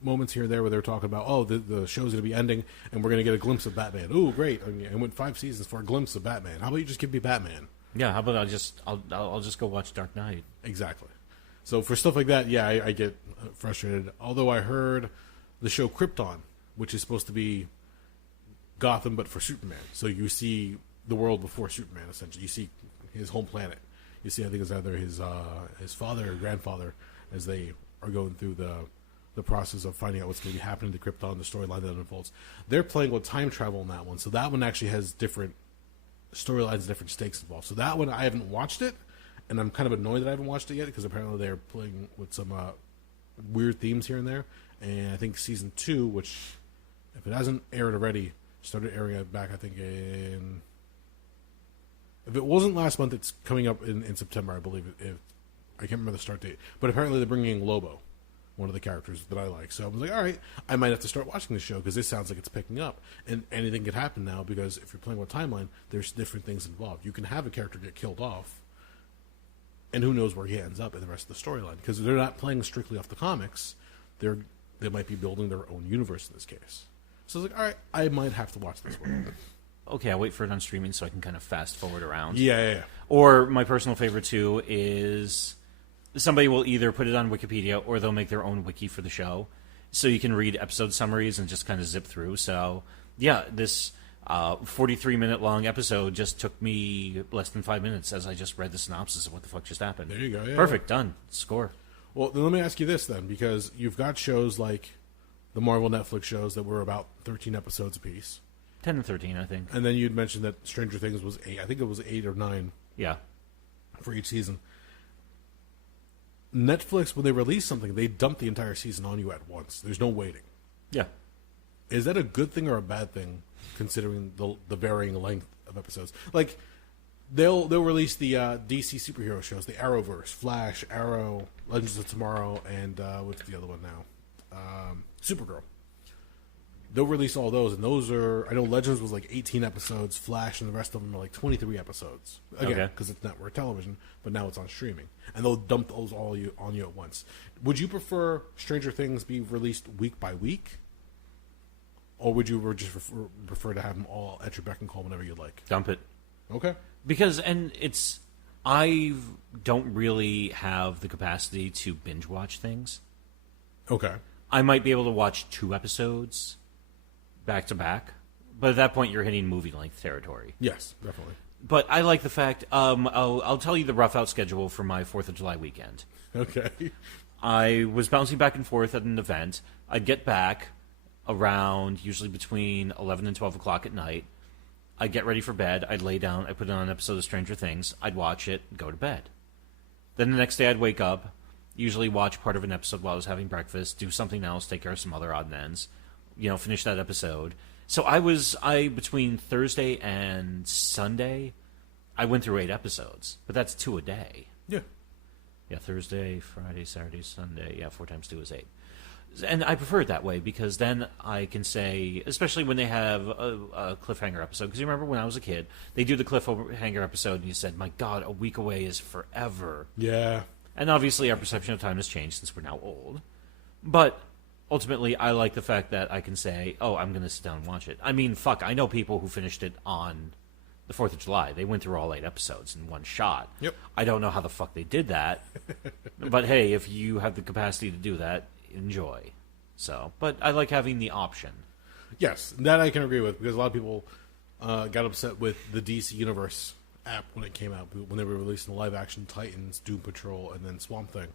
moments here and there where they were talking about, oh, the show's going to be ending and we're going to get a glimpse of Batman. Ooh, great. I went 5 seasons for a glimpse of Batman. How about you just give me Batman? Yeah, how about I'll just go watch Dark Knight. Exactly. So for stuff like that, yeah, I get frustrated. Although I heard the show Krypton, which is supposed to be Gotham but for Superman. So you see the world before Superman, essentially. You see his home planet. You see, I think it's either his father or grandfather as they are going through the process of finding out what's going to be happening to Krypton, the storyline that unfolds. They're playing with time travel in that one, so that one actually has different storylines, different stakes involved. So that one, I haven't watched it, and I'm kind of annoyed that I haven't watched it yet, because apparently they're playing with some weird themes here and there. And I think season 2, which, if it hasn't aired already, started airing it back, I think, in... If it wasn't last month, it's coming up in September, I believe. I can't remember the start date. But apparently they're bringing in Lobo, one of the characters that I like. So I was like, all right, I might have to start watching this show because this sounds like it's picking up. And anything could happen now because if you're playing with timeline, there's different things involved. You can have a character get killed off, and who knows where he ends up in the rest of the storyline. Because they're not playing strictly off the comics. They might be building their own universe in this case. So I was like, all right, I might have to watch this one. Okay, I'll wait for it on streaming so I can kind of fast forward around. Yeah. Or my personal favorite, too, is somebody will either put it on Wikipedia or they'll make their own wiki for the show. So you can read episode summaries and just kind of zip through. So, yeah, this 43-minute long episode just took me less than 5 minutes as I just read the synopsis of what the fuck just happened. There you go. Yeah. Perfect. Done. Score. Well, then let me ask you this, then, because you've got shows like the Marvel Netflix shows that were about 13 episodes apiece. 10 and 13, I think. And then you'd mentioned that Stranger Things was 8. I think it was 8 or 9. Yeah. For each season. Netflix, when they release something, they dump the entire season on you at once. There's no waiting. Yeah. Is that a good thing or a bad thing, considering the varying length of episodes? Like, they'll release the DC superhero shows, the Arrowverse, Flash, Arrow, Legends of Tomorrow, and what's the other one now? Supergirl. They'll release all those, and those are... I know Legends was like 18 episodes, Flash and the rest of them are like 23 episodes. Again, because it's network television, but now it's on streaming. And they'll dump those all on you at once. Would you prefer Stranger Things be released week by week? Or would you just prefer to have them all at your beck and call whenever you'd like? Dump it. Okay. Because, I don't really have the capacity to binge watch things. Okay. I might be able to watch 2 episodes back to back, but at that point you're hitting movie length territory. Yes, definitely. But I like the fact, I'll tell you the rough out schedule for my 4th of July weekend. Okay. I was bouncing back and forth at an event. I'd get back around usually between 11 and 12 o'clock at night. I'd get ready for bed. I'd lay down. I'd put on an episode of Stranger Things. I'd watch it, go to bed. Then the next day I'd wake up, usually watch part of an episode while I was having breakfast, do something else, take care of some other odd and ends, finish that episode. So I between Thursday and Sunday, I went through 8 episodes, but that's 2 a day. Yeah. Yeah, Thursday, Friday, Saturday, Sunday. Yeah, 4 times 2 is 8. And I prefer it that way because then I can say, especially when they have a cliffhanger episode, because you remember when I was a kid, they do the cliffhanger episode and you said, my God, a week away is forever. Yeah. And obviously our perception of time has changed since we're now old. But ultimately, I like the fact that I can say, oh, I'm going to sit down and watch it. I mean, fuck, I know people who finished it on the 4th of July. They went through all 8 episodes in one shot. Yep. I don't know how the fuck they did that. But hey, if you have the capacity to do that, enjoy. So, but I like having the option. Yes, that I can agree with because a lot of people got upset with the DC Universe app when it came out, when they were releasing the live-action Titans, Doom Patrol, and then Swamp Thing.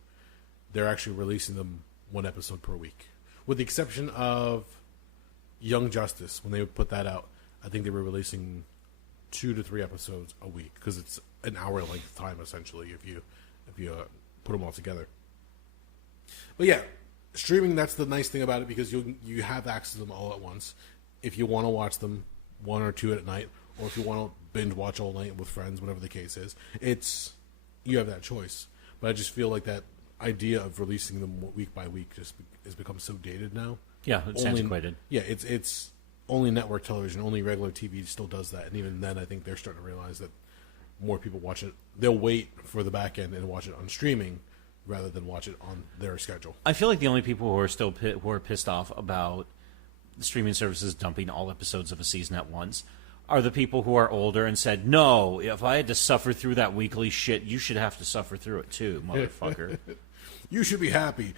They're actually releasing them 1 episode per week. With the exception of Young Justice, when they put that out, I think they were releasing 2 to 3 episodes a week because it's an hour length time essentially if you put them all together. But yeah, streaming, that's the nice thing about it because you have access to them all at once. If you want to watch them 1 or 2 at night, or if you want to binge watch all night with friends, whatever the case is, you have that choice. But I just feel like that idea of releasing them week by week just has become so dated now. Yeah, it's antiquated. Yeah, it's only network television, only regular TV still does that, and even then, I think they're starting to realize that more people watch it. They'll wait for the back end and watch it on streaming rather than watch it on their schedule. I feel like the only people who are still who are pissed off about the streaming services dumping all episodes of a season at once are the people who are older and said, no, if I had to suffer through that weekly shit, you should have to suffer through it too, motherfucker. You should be happy.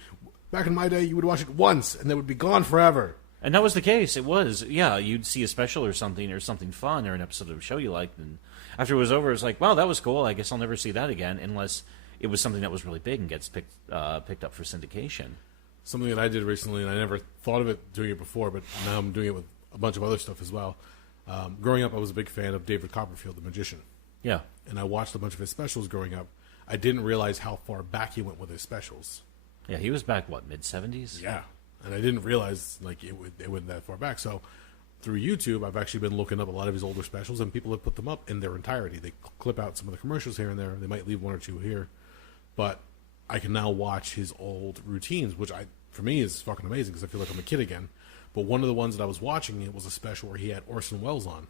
Back in my day, you would watch it once, and it would be gone forever. And that was the case. It was. Yeah, you'd see a special or something fun or an episode of a show you liked, and after it was over, it was like, wow, that was cool. I guess I'll never see that again unless it was something that was really big and gets picked up for syndication. Something that I did recently, and I never thought of it doing it before, but now I'm doing it with a bunch of other stuff as well. Growing up, I was a big fan of David Copperfield, the magician. Yeah. And I watched a bunch of his specials growing up. I didn't realize how far back he went with his specials. Yeah, he was back, what, mid-70s? Yeah. And I didn't realize it went that far back. So through YouTube, I've actually been looking up a lot of his older specials, and people have put them up in their entirety. They clip out some of the commercials here and there. They might leave 1 or 2 here. But I can now watch his old routines, which for me is fucking amazing because I feel like I'm a kid again. But one of the ones that I was watching, it was a special where he had Orson Welles on.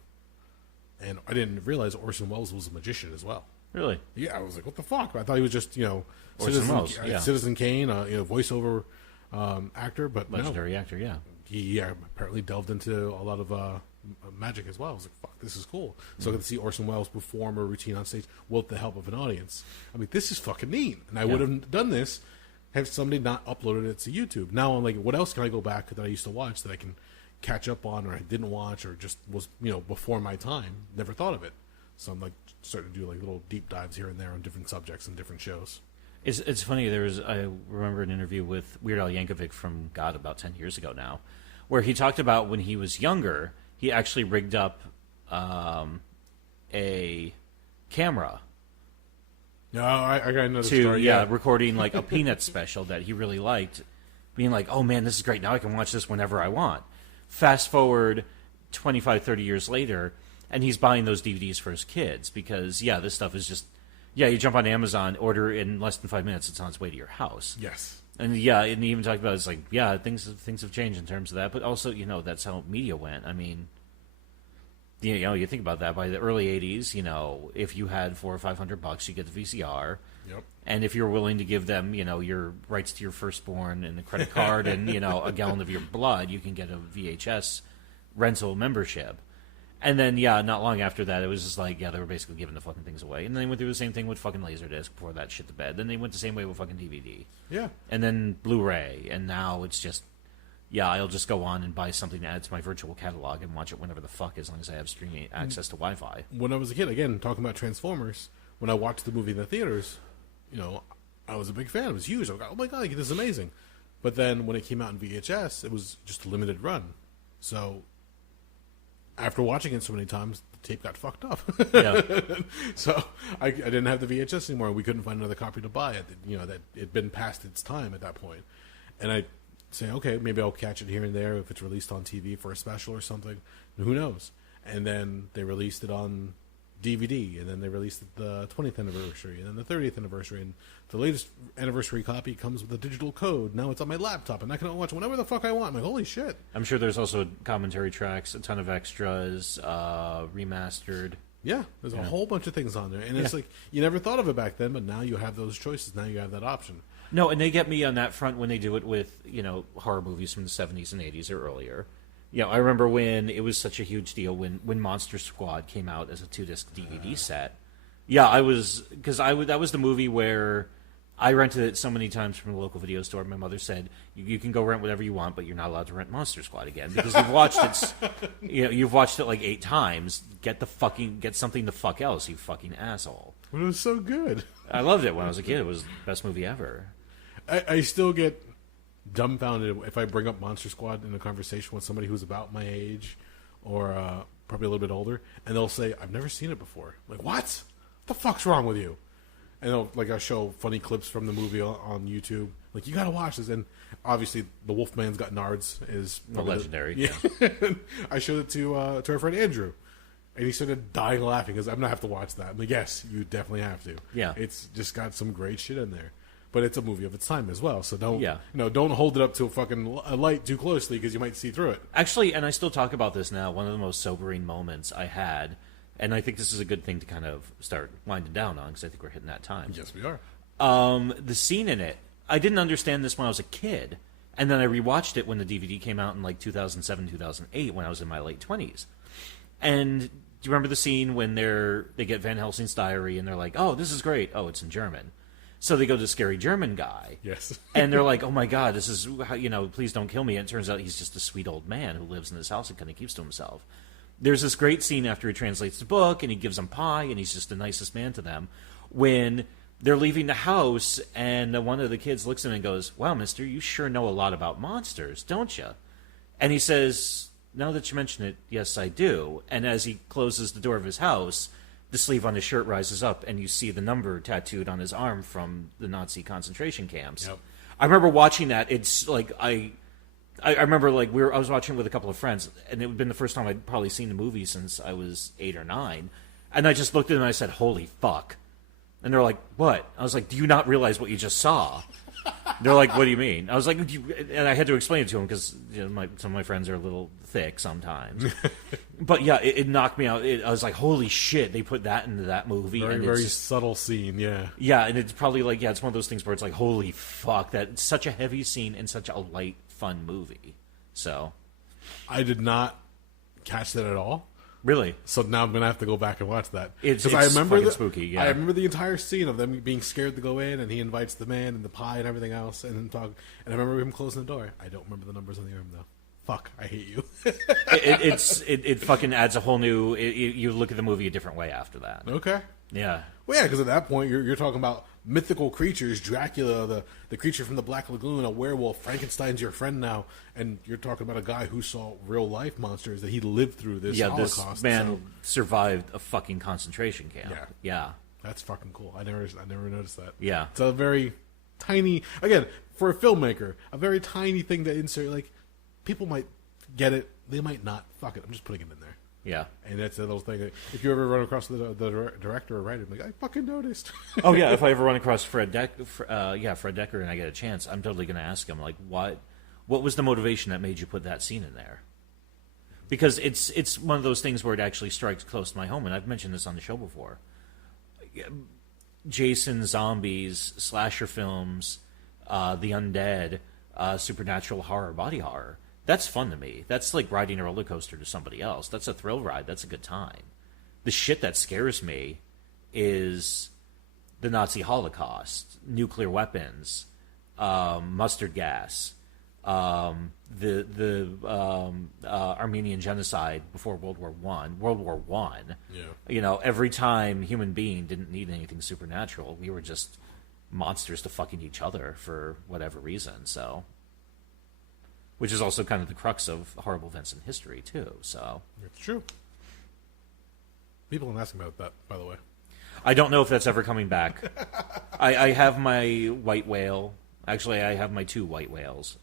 And I didn't realize Orson Welles was a magician as well. Really? Yeah, I was like, what the fuck? I thought he was just, Citizen Kane, voiceover actor. But legendary actor, yeah. He apparently delved into a lot of magic as well. I was like, fuck, this is cool. So I got to see Orson Welles perform a routine on stage with the help of an audience. I mean, this is fucking neat. And I would have done this have somebody not uploaded it to YouTube. Now I'm like, what else can I go back that I used to watch that I can catch up on or I didn't watch or just was, before my time? Never thought of it. So I'm like starting to do like little deep dives here and there on different subjects and different shows. It's funny. I remember an interview with Weird Al Yankovic from God about 10 years ago now, where he talked about when he was younger, he actually rigged up a camera. No, I got another story. Yeah, recording like a Peanuts special that he really liked, being like, oh man, this is great. Now I can watch this whenever I want. Fast forward 25, 30 years later, and he's buying those DVDs for his kids because, this stuff is just, you jump on Amazon, order in less than 5 minutes, it's on its way to your house. Yes. And and he even talked about it's like, things have changed in terms of that, but also, that's how media went. I mean, you think about that by the early 80s, if you had $400 or $500, you get the VCR. Yep. And if you're willing to give them, your rights to your firstborn and a credit card and, a gallon of your blood, you can get a VHS rental membership. And then, yeah, not long after that, it was just like, yeah, they were basically giving the fucking things away. And then they went through the same thing with fucking Laserdisc before that shit to bed. Then they went the same way with fucking DVD. Yeah. And then Blu-ray. And now it's just, yeah, I'll just go on and buy something to add to my virtual catalog and watch it whenever the fuck, as long as I have streaming access to Wi-Fi. When I was a kid, again, talking about Transformers, when I watched the movie in the theaters, you know, I was a big fan. It was huge. I was like, oh my God, this is amazing. But then when it came out in VHS, it was just a limited run. So after watching it so many times, the tape got fucked up. Yeah. So I didn't have the VHS anymore. We couldn't find another copy to buy it. You know, that it'd been past its time at that point. And I say, okay, maybe I'll catch it here and there if it's released on TV for a special or something. Who knows? And then they released it on DVD, and then they released the 20th anniversary, and then the 30th anniversary, and the latest anniversary copy comes with a digital code. Now it's on my laptop, and I can watch whenever the fuck I want. I'm like, holy shit. I'm sure there's also commentary tracks, a ton of extras, remastered. Yeah, there's a whole bunch of things on there, and it's like, you never thought of it back then, but now you have those choices. Now you have that option. No, and they get me on that front when they do it with, horror movies from the 70s and 80s or earlier. Yeah, I remember when it was such a huge deal when Monster Squad came out as a 2-disc DVD set. Yeah, I was, because that was the movie where I rented it so many times from the local video store. My mother said, you can go rent whatever you want, but you're not allowed to rent Monster Squad again because you've watched it. You've watched it like 8 times. Get something the fuck else, you fucking asshole. But it was so good. I loved it when I was a kid. It was the best movie ever. I still get dumbfounded if I bring up Monster Squad in a conversation with somebody who's about my age or probably a little bit older, and they'll say, I've never seen it before. I'm like, what the fuck's wrong with you? And I'll show funny clips from the movie on YouTube. Like, you gotta watch this. And obviously, the Wolfman's Got Nards is legendary. Yeah. I showed it to our friend Andrew, and he started dying laughing because I'm gonna have to watch that. I'm like, yes, you definitely have to. Yeah, it's just got some great shit in there. But it's a movie of its time as well, so don't don't hold it up to a light too closely because you might see through it. Actually, and I still talk about this now. One of the most sobering moments I had, and I think this is a good thing to kind of start winding down on because I think we're hitting that time. Yes, we are. The scene in it, I didn't understand this when I was a kid, and then I rewatched it when the DVD came out in like 2007, 2008, when I was in my late 20s. And do you remember the scene when they get Van Helsing's diary and they're like, "Oh, this is great. Oh, it's in German." So they go to the scary German guy. Yes. And they're like, oh, my God, this is, please don't kill me. And it turns out he's just a sweet old man who lives in his house and kind of keeps to himself. There's this great scene after he translates the book and he gives them pie and he's just the nicest man to them when they're leaving the house and one of the kids looks at him and goes, wow, mister, you sure know a lot about monsters, don't you? And he says, now that you mention it, yes, I do. And as he closes the door of his house, the sleeve on his shirt rises up, and you see the number tattooed on his arm from the Nazi concentration camps. Yep. I remember watching that. It's like I remember like I was watching it with a couple of friends, and it had been the first time I'd probably seen the movie since I was 8 or 9. And I just looked at them and I said, "Holy fuck!" And they're like, "What?" I was like, "Do you not realize what you just saw?" They're like, "What do you mean?" I was like, and I had to explain it to them because some of my friends are a little thick sometimes. But yeah, it knocked me out. I was like, "Holy shit!" They put that into that movie. Very, and very subtle scene. Yeah. Yeah, and it's probably like it's one of those things where it's like, "Holy fuck!" That's such a heavy scene in such a light, fun movie. So, I did not catch that at all. Really? So now I'm gonna have to go back and watch that. It's I remember spooky. Yeah, I remember the entire scene of them being scared to go in, and he invites the man and the pie and everything else, and then talk. And I remember him closing the door. I don't remember the numbers on the arm though. Fuck, I hate you. it fucking adds a whole new. You look at the movie a different way after that. Okay. Yeah. Well, yeah, because at that point you're talking about mythical creatures, Dracula, the creature from the Black Lagoon, a werewolf, Frankenstein's your friend now, and you're talking about a guy who saw real life monsters that he lived through this Holocaust. This man survived a fucking concentration camp. Yeah. That's fucking cool. I never noticed that. Yeah. It's a very tiny, again, for a filmmaker, a very tiny thing to insert. Like, people might get it, they might not. Fuck it, I'm just putting it in there. Yeah. And that's a little thing. If you ever run across the director or writer, I'm like, I fucking noticed. Oh, yeah. If I ever run across Fred Decker, and I get a chance, I'm totally going to ask him, like, what was the motivation that made you put that scene in there? Because it's one of those things where it actually strikes close to my home, and I've mentioned this on the show before. Jason, zombies, slasher films, the undead, supernatural horror, body horror. That's fun to me. That's like riding a roller coaster to somebody else. That's a thrill ride. That's a good time. The shit that scares me is the Nazi Holocaust, nuclear weapons, mustard gas, the Armenian genocide before World War One. Yeah. You know, every time human being didn't need anything supernatural, we were just monsters to fucking each other for whatever reason. So, which is also kind of the crux of horrible events in history too. So It's true. People are asking about that, by the way. I don't know if that's ever coming back. I have my white whale. Actually, I have my 2 white whales.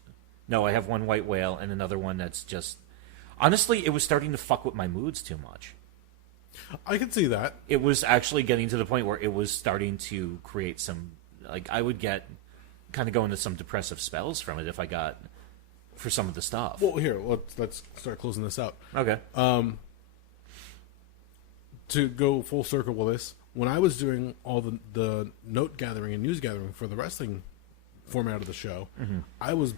No, I have 1 white whale and another one that's just... Honestly, it was starting to fuck with my moods too much. I can see that. It was actually getting to the point where it was starting to create some... Like, I would get... kind of go into some depressive spells from it if I got... for some of the stuff. Well, here, let's start closing this out. Okay. To go full circle with this, when I was doing all the note gathering and news gathering for the wrestling format of the show, I was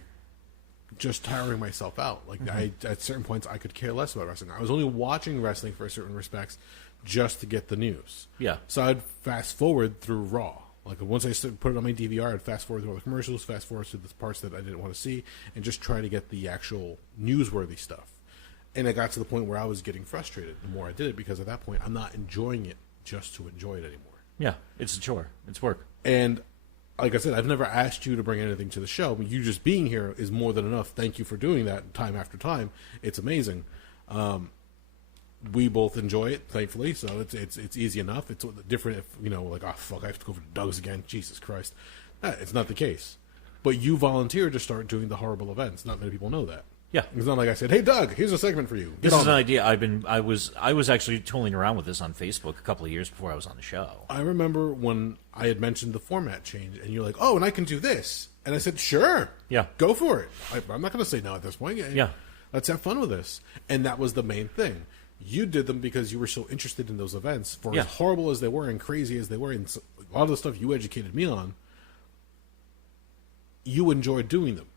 just tiring myself out. Like, at certain points, I could care less about wrestling. I was only watching wrestling for certain respects just to get the news. Yeah. So I'd fast forward through Raw. Like, once I put it on my DVR, I'd fast forward through all the commercials, fast forward to the parts that I didn't want to see, and just try to get the actual newsworthy stuff. And I got to the point where I was getting frustrated the more I did it, because at that point, I'm not enjoying it just to enjoy it anymore. Yeah, it's a chore. It's work. And like I said, I've never asked you to bring anything to the show. But you just being here is more than enough. Thank you for doing that time after time. It's amazing. We both enjoy it, thankfully, so it's easy enough. It's different if, you know, like, oh, fuck, I have to go over to Doug's again. Jesus Christ. It's not the case. But you volunteered to start doing the horrible events. Not many people know that. Yeah. It's not like I said, hey, Doug, here's a segment for you. This is an idea. I was actually tooling around with this on Facebook a couple of years before I was on the show. I remember when I had mentioned the format change, and you're like, oh, and I can do this. And I said, sure. Yeah. Go for it. I'm not going to say no at this point. Yeah. Let's have fun with this. And that was the main thing. You did them because you were so interested in those events. For as horrible as they were and crazy as they were, and a lot of the stuff you educated me on, you enjoyed doing them.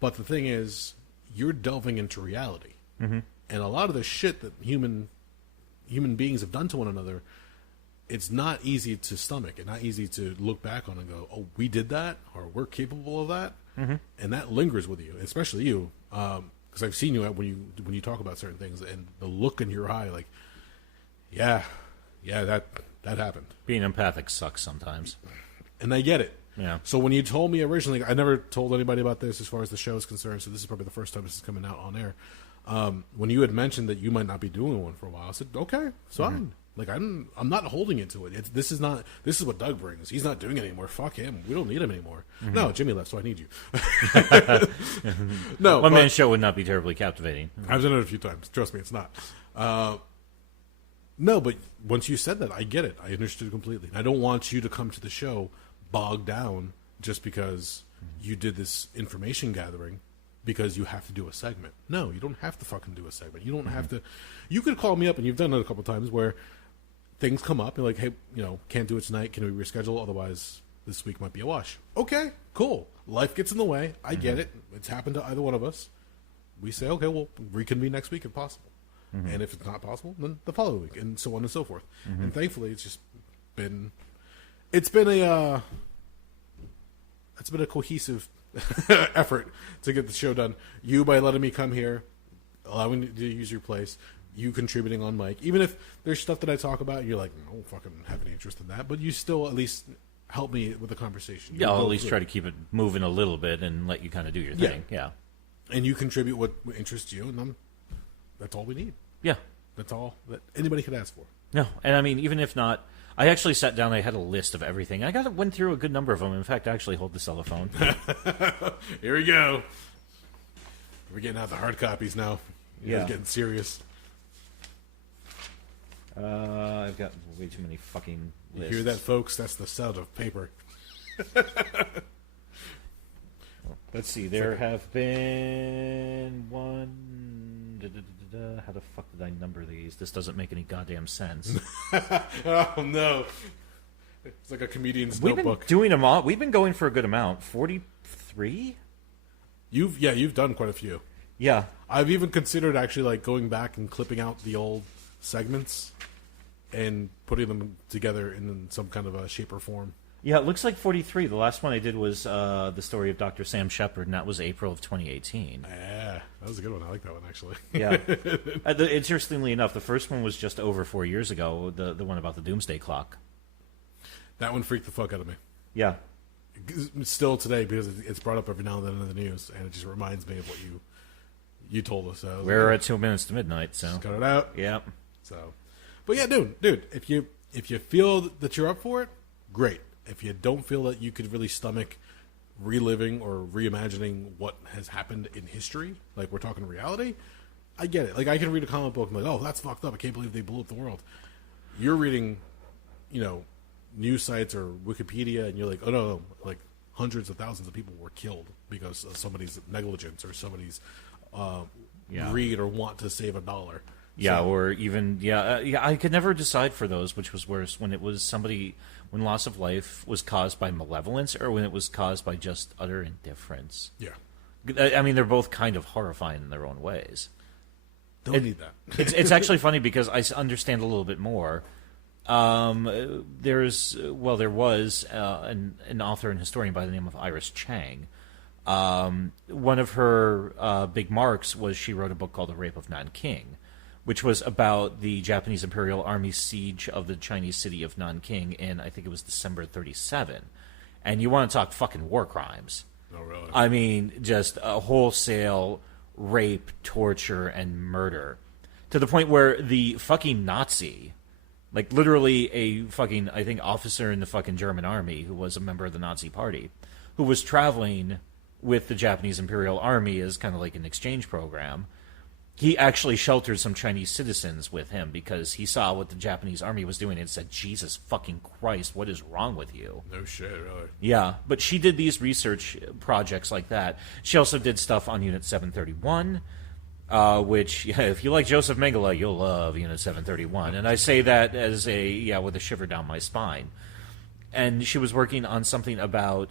But the thing is, you're delving into reality. Mm-hmm. And a lot of the shit that human beings have done to one another, it's not easy to stomach and not easy to look back on and go, oh, we did that, or we're capable of that. Mm-hmm. And that lingers with you, especially you. Because I've seen you when you talk about certain things, and the look in your eye, like, yeah, that happened. Being empathic sucks sometimes. And I get it. Yeah. So when you told me originally, I never told anybody about this as far as the show is concerned, so this is probably the first time this is coming out on air. When you had mentioned that you might not be doing one for a while, I said, okay, it's fine. Like, I'm not holding it to it. This is what Doug brings. He's not doing it anymore. Fuck him. We don't need him anymore. Mm-hmm. No, Jimmy left, so I need you. No, one man's show would not be terribly captivating. I've done it a few times. Trust me, it's not. No, but once you said that, I get it. I understood completely. I don't want you to come to the show bogged down just because you did this information gathering because you have to do a segment. No, you don't have to fucking do a segment. You don't have to. You could call me up, and you've done it a couple times where things come up. You're like, hey, can't do it tonight. Can we reschedule? Otherwise, this week might be a wash. Okay, cool. Life gets in the way. I get it. It's happened to either one of us. We say, okay, we'll reconvene next week if possible. Mm-hmm. And if it's not possible, then the following week, and so on and so forth. Mm-hmm. And thankfully, it's been a cohesive effort to get the show done. You by letting me come here, allowing me to use your place, you contributing on mic. Even if there's stuff that I talk about, and you're like, I don't fucking have any interest in that, but you still at least help me with the conversation. Yeah, I'll at least try to keep it moving a little bit and let you kind of do your thing. Yeah. And you contribute what interests you, and that's all we need. Yeah. That's all that anybody could ask for. No, and I mean, even if not, I actually sat down, I had a list of everything. I went through a good number of them. In fact, I actually hold the cellophane. Here we go. We're getting out the hard copies now. You're getting serious. I've got way too many fucking lists. You hear that, folks? That's the sound of paper. Let's see. There have been one... How the fuck did I number these? This doesn't make any goddamn sense. Oh, no. It's like a comedian's notebook. We've been doing them all. We've been going for a good amount. 43? You've done quite a few. Yeah. I've even considered actually like going back and clipping out the old segments and putting them together in some kind of a shape or form. Yeah, it looks like 43. The last one I did was the story of Dr. Sam Shepard, and that was April of 2018. Yeah, that was a good one. I like that one, actually. Yeah. Interestingly enough, the first one was just over 4 years ago, the one about the Doomsday Clock. That one freaked the fuck out of me. Yeah. Still today, because it's brought up every now and then in the news, and it just reminds me of what you told us. So We're at 2 minutes to midnight, so. Just cut it out. Yeah. So, but yeah, dude, if you feel that you're up for it, great. If you don't feel that you could really stomach reliving or reimagining what has happened in history, like we're talking reality, I get it. Like, I can read a comic book and be like, oh, that's fucked up. I can't believe they blew up the world. You're reading, news sites or Wikipedia, and you're like, oh, no, like hundreds of thousands of people were killed because of somebody's negligence or somebody's greed or want to save $1. Yeah, or even I could never decide for those which was worse, when it was when loss of life was caused by malevolence or when it was caused by just utter indifference. Yeah, I mean, they're both kind of horrifying in their own ways. Don't need that. It's actually funny because I understand a little bit more. There was an author and historian by the name of Iris Chang. One of her big marks was she wrote a book called The Rape of Nanking, which was about the Japanese Imperial Army siege of the Chinese city of Nanking in, I think it was December 1937. And you want to talk fucking war crimes. Oh, really? I mean, just a wholesale rape, torture, and murder. To the point where the fucking Nazi, like literally a fucking, I think, officer in the fucking German army who was a member of the Nazi party, who was traveling with the Japanese Imperial Army as kind of like an exchange program, he actually sheltered some Chinese citizens with him because he saw what the Japanese army was doing and said, Jesus fucking Christ, what is wrong with you? No shit, really. Yeah, but she did these research projects like that. She also did stuff on Unit 731, which, if you like Joseph Mengele, you'll love Unit 731. And I say that as with a shiver down my spine. And she was working on something about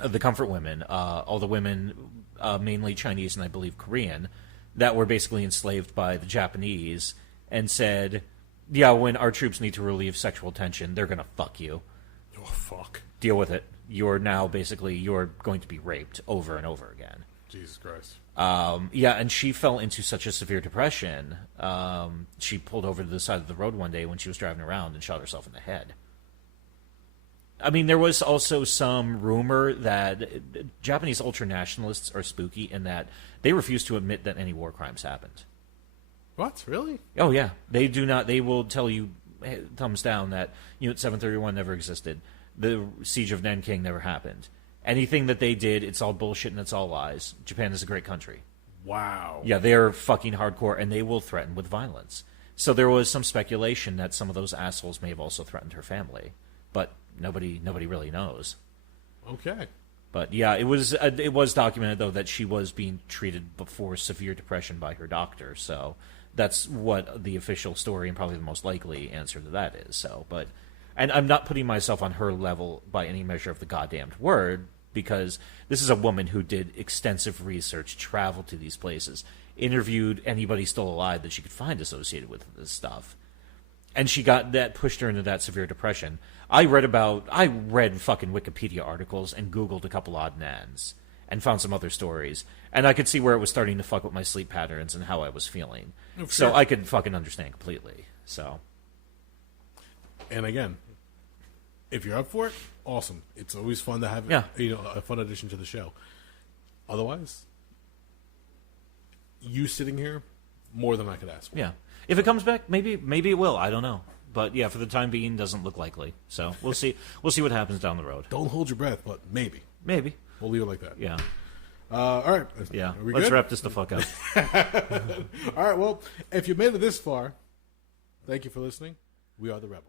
the comfort women, all the women, mainly Chinese and I believe Korean, that were basically enslaved by the Japanese, and said, when our troops need to relieve sexual tension, they're going to fuck you. Oh, fuck. Deal with it. You're going to be raped over and over again. Jesus Christ. And she fell into such a severe depression, she pulled over to the side of the road one day when she was driving around and shot herself in the head. I mean, there was also some rumor that Japanese ultra-nationalists are spooky in that they refuse to admit that any war crimes happened. What? Really? Oh, yeah. They do not. They will tell you, thumbs down, that Unit 731 never existed. The siege of Nanking never happened. Anything that they did, it's all bullshit and it's all lies. Japan is a great country. Wow. Yeah, they're fucking hardcore, and they will threaten with violence. So there was some speculation that some of those assholes may have also threatened her family. But nobody really knows. Okay. But yeah, it was documented though that she was being treated for severe depression by her doctor. So that's what the official story and probably the most likely answer to that is. So, and I'm not putting myself on her level by any measure of the goddamned word, because this is a woman who did extensive research, traveled to these places, interviewed anybody still alive that she could find associated with this stuff. And she pushed her into that severe depression. I read fucking Wikipedia articles and Googled a couple odd and ends and found some other stories. And I could see where it was starting to fuck with my sleep patterns and how I was feeling. Oh, so I could fucking understand completely. So. And again, if you're up for it, awesome. It's always fun to have a fun addition to the show. Otherwise, you sitting here, more than I could ask for. Yeah. If it comes back, maybe it will. I don't know. But yeah, for the time being, doesn't look likely. So we'll see. We'll see what happens down the road. Don't hold your breath, but maybe. We'll leave it like that. Yeah. All right. Yeah. Let's wrap this the fuck up. All right. Well, if you made it this far, thank you for listening. We are the Rebel.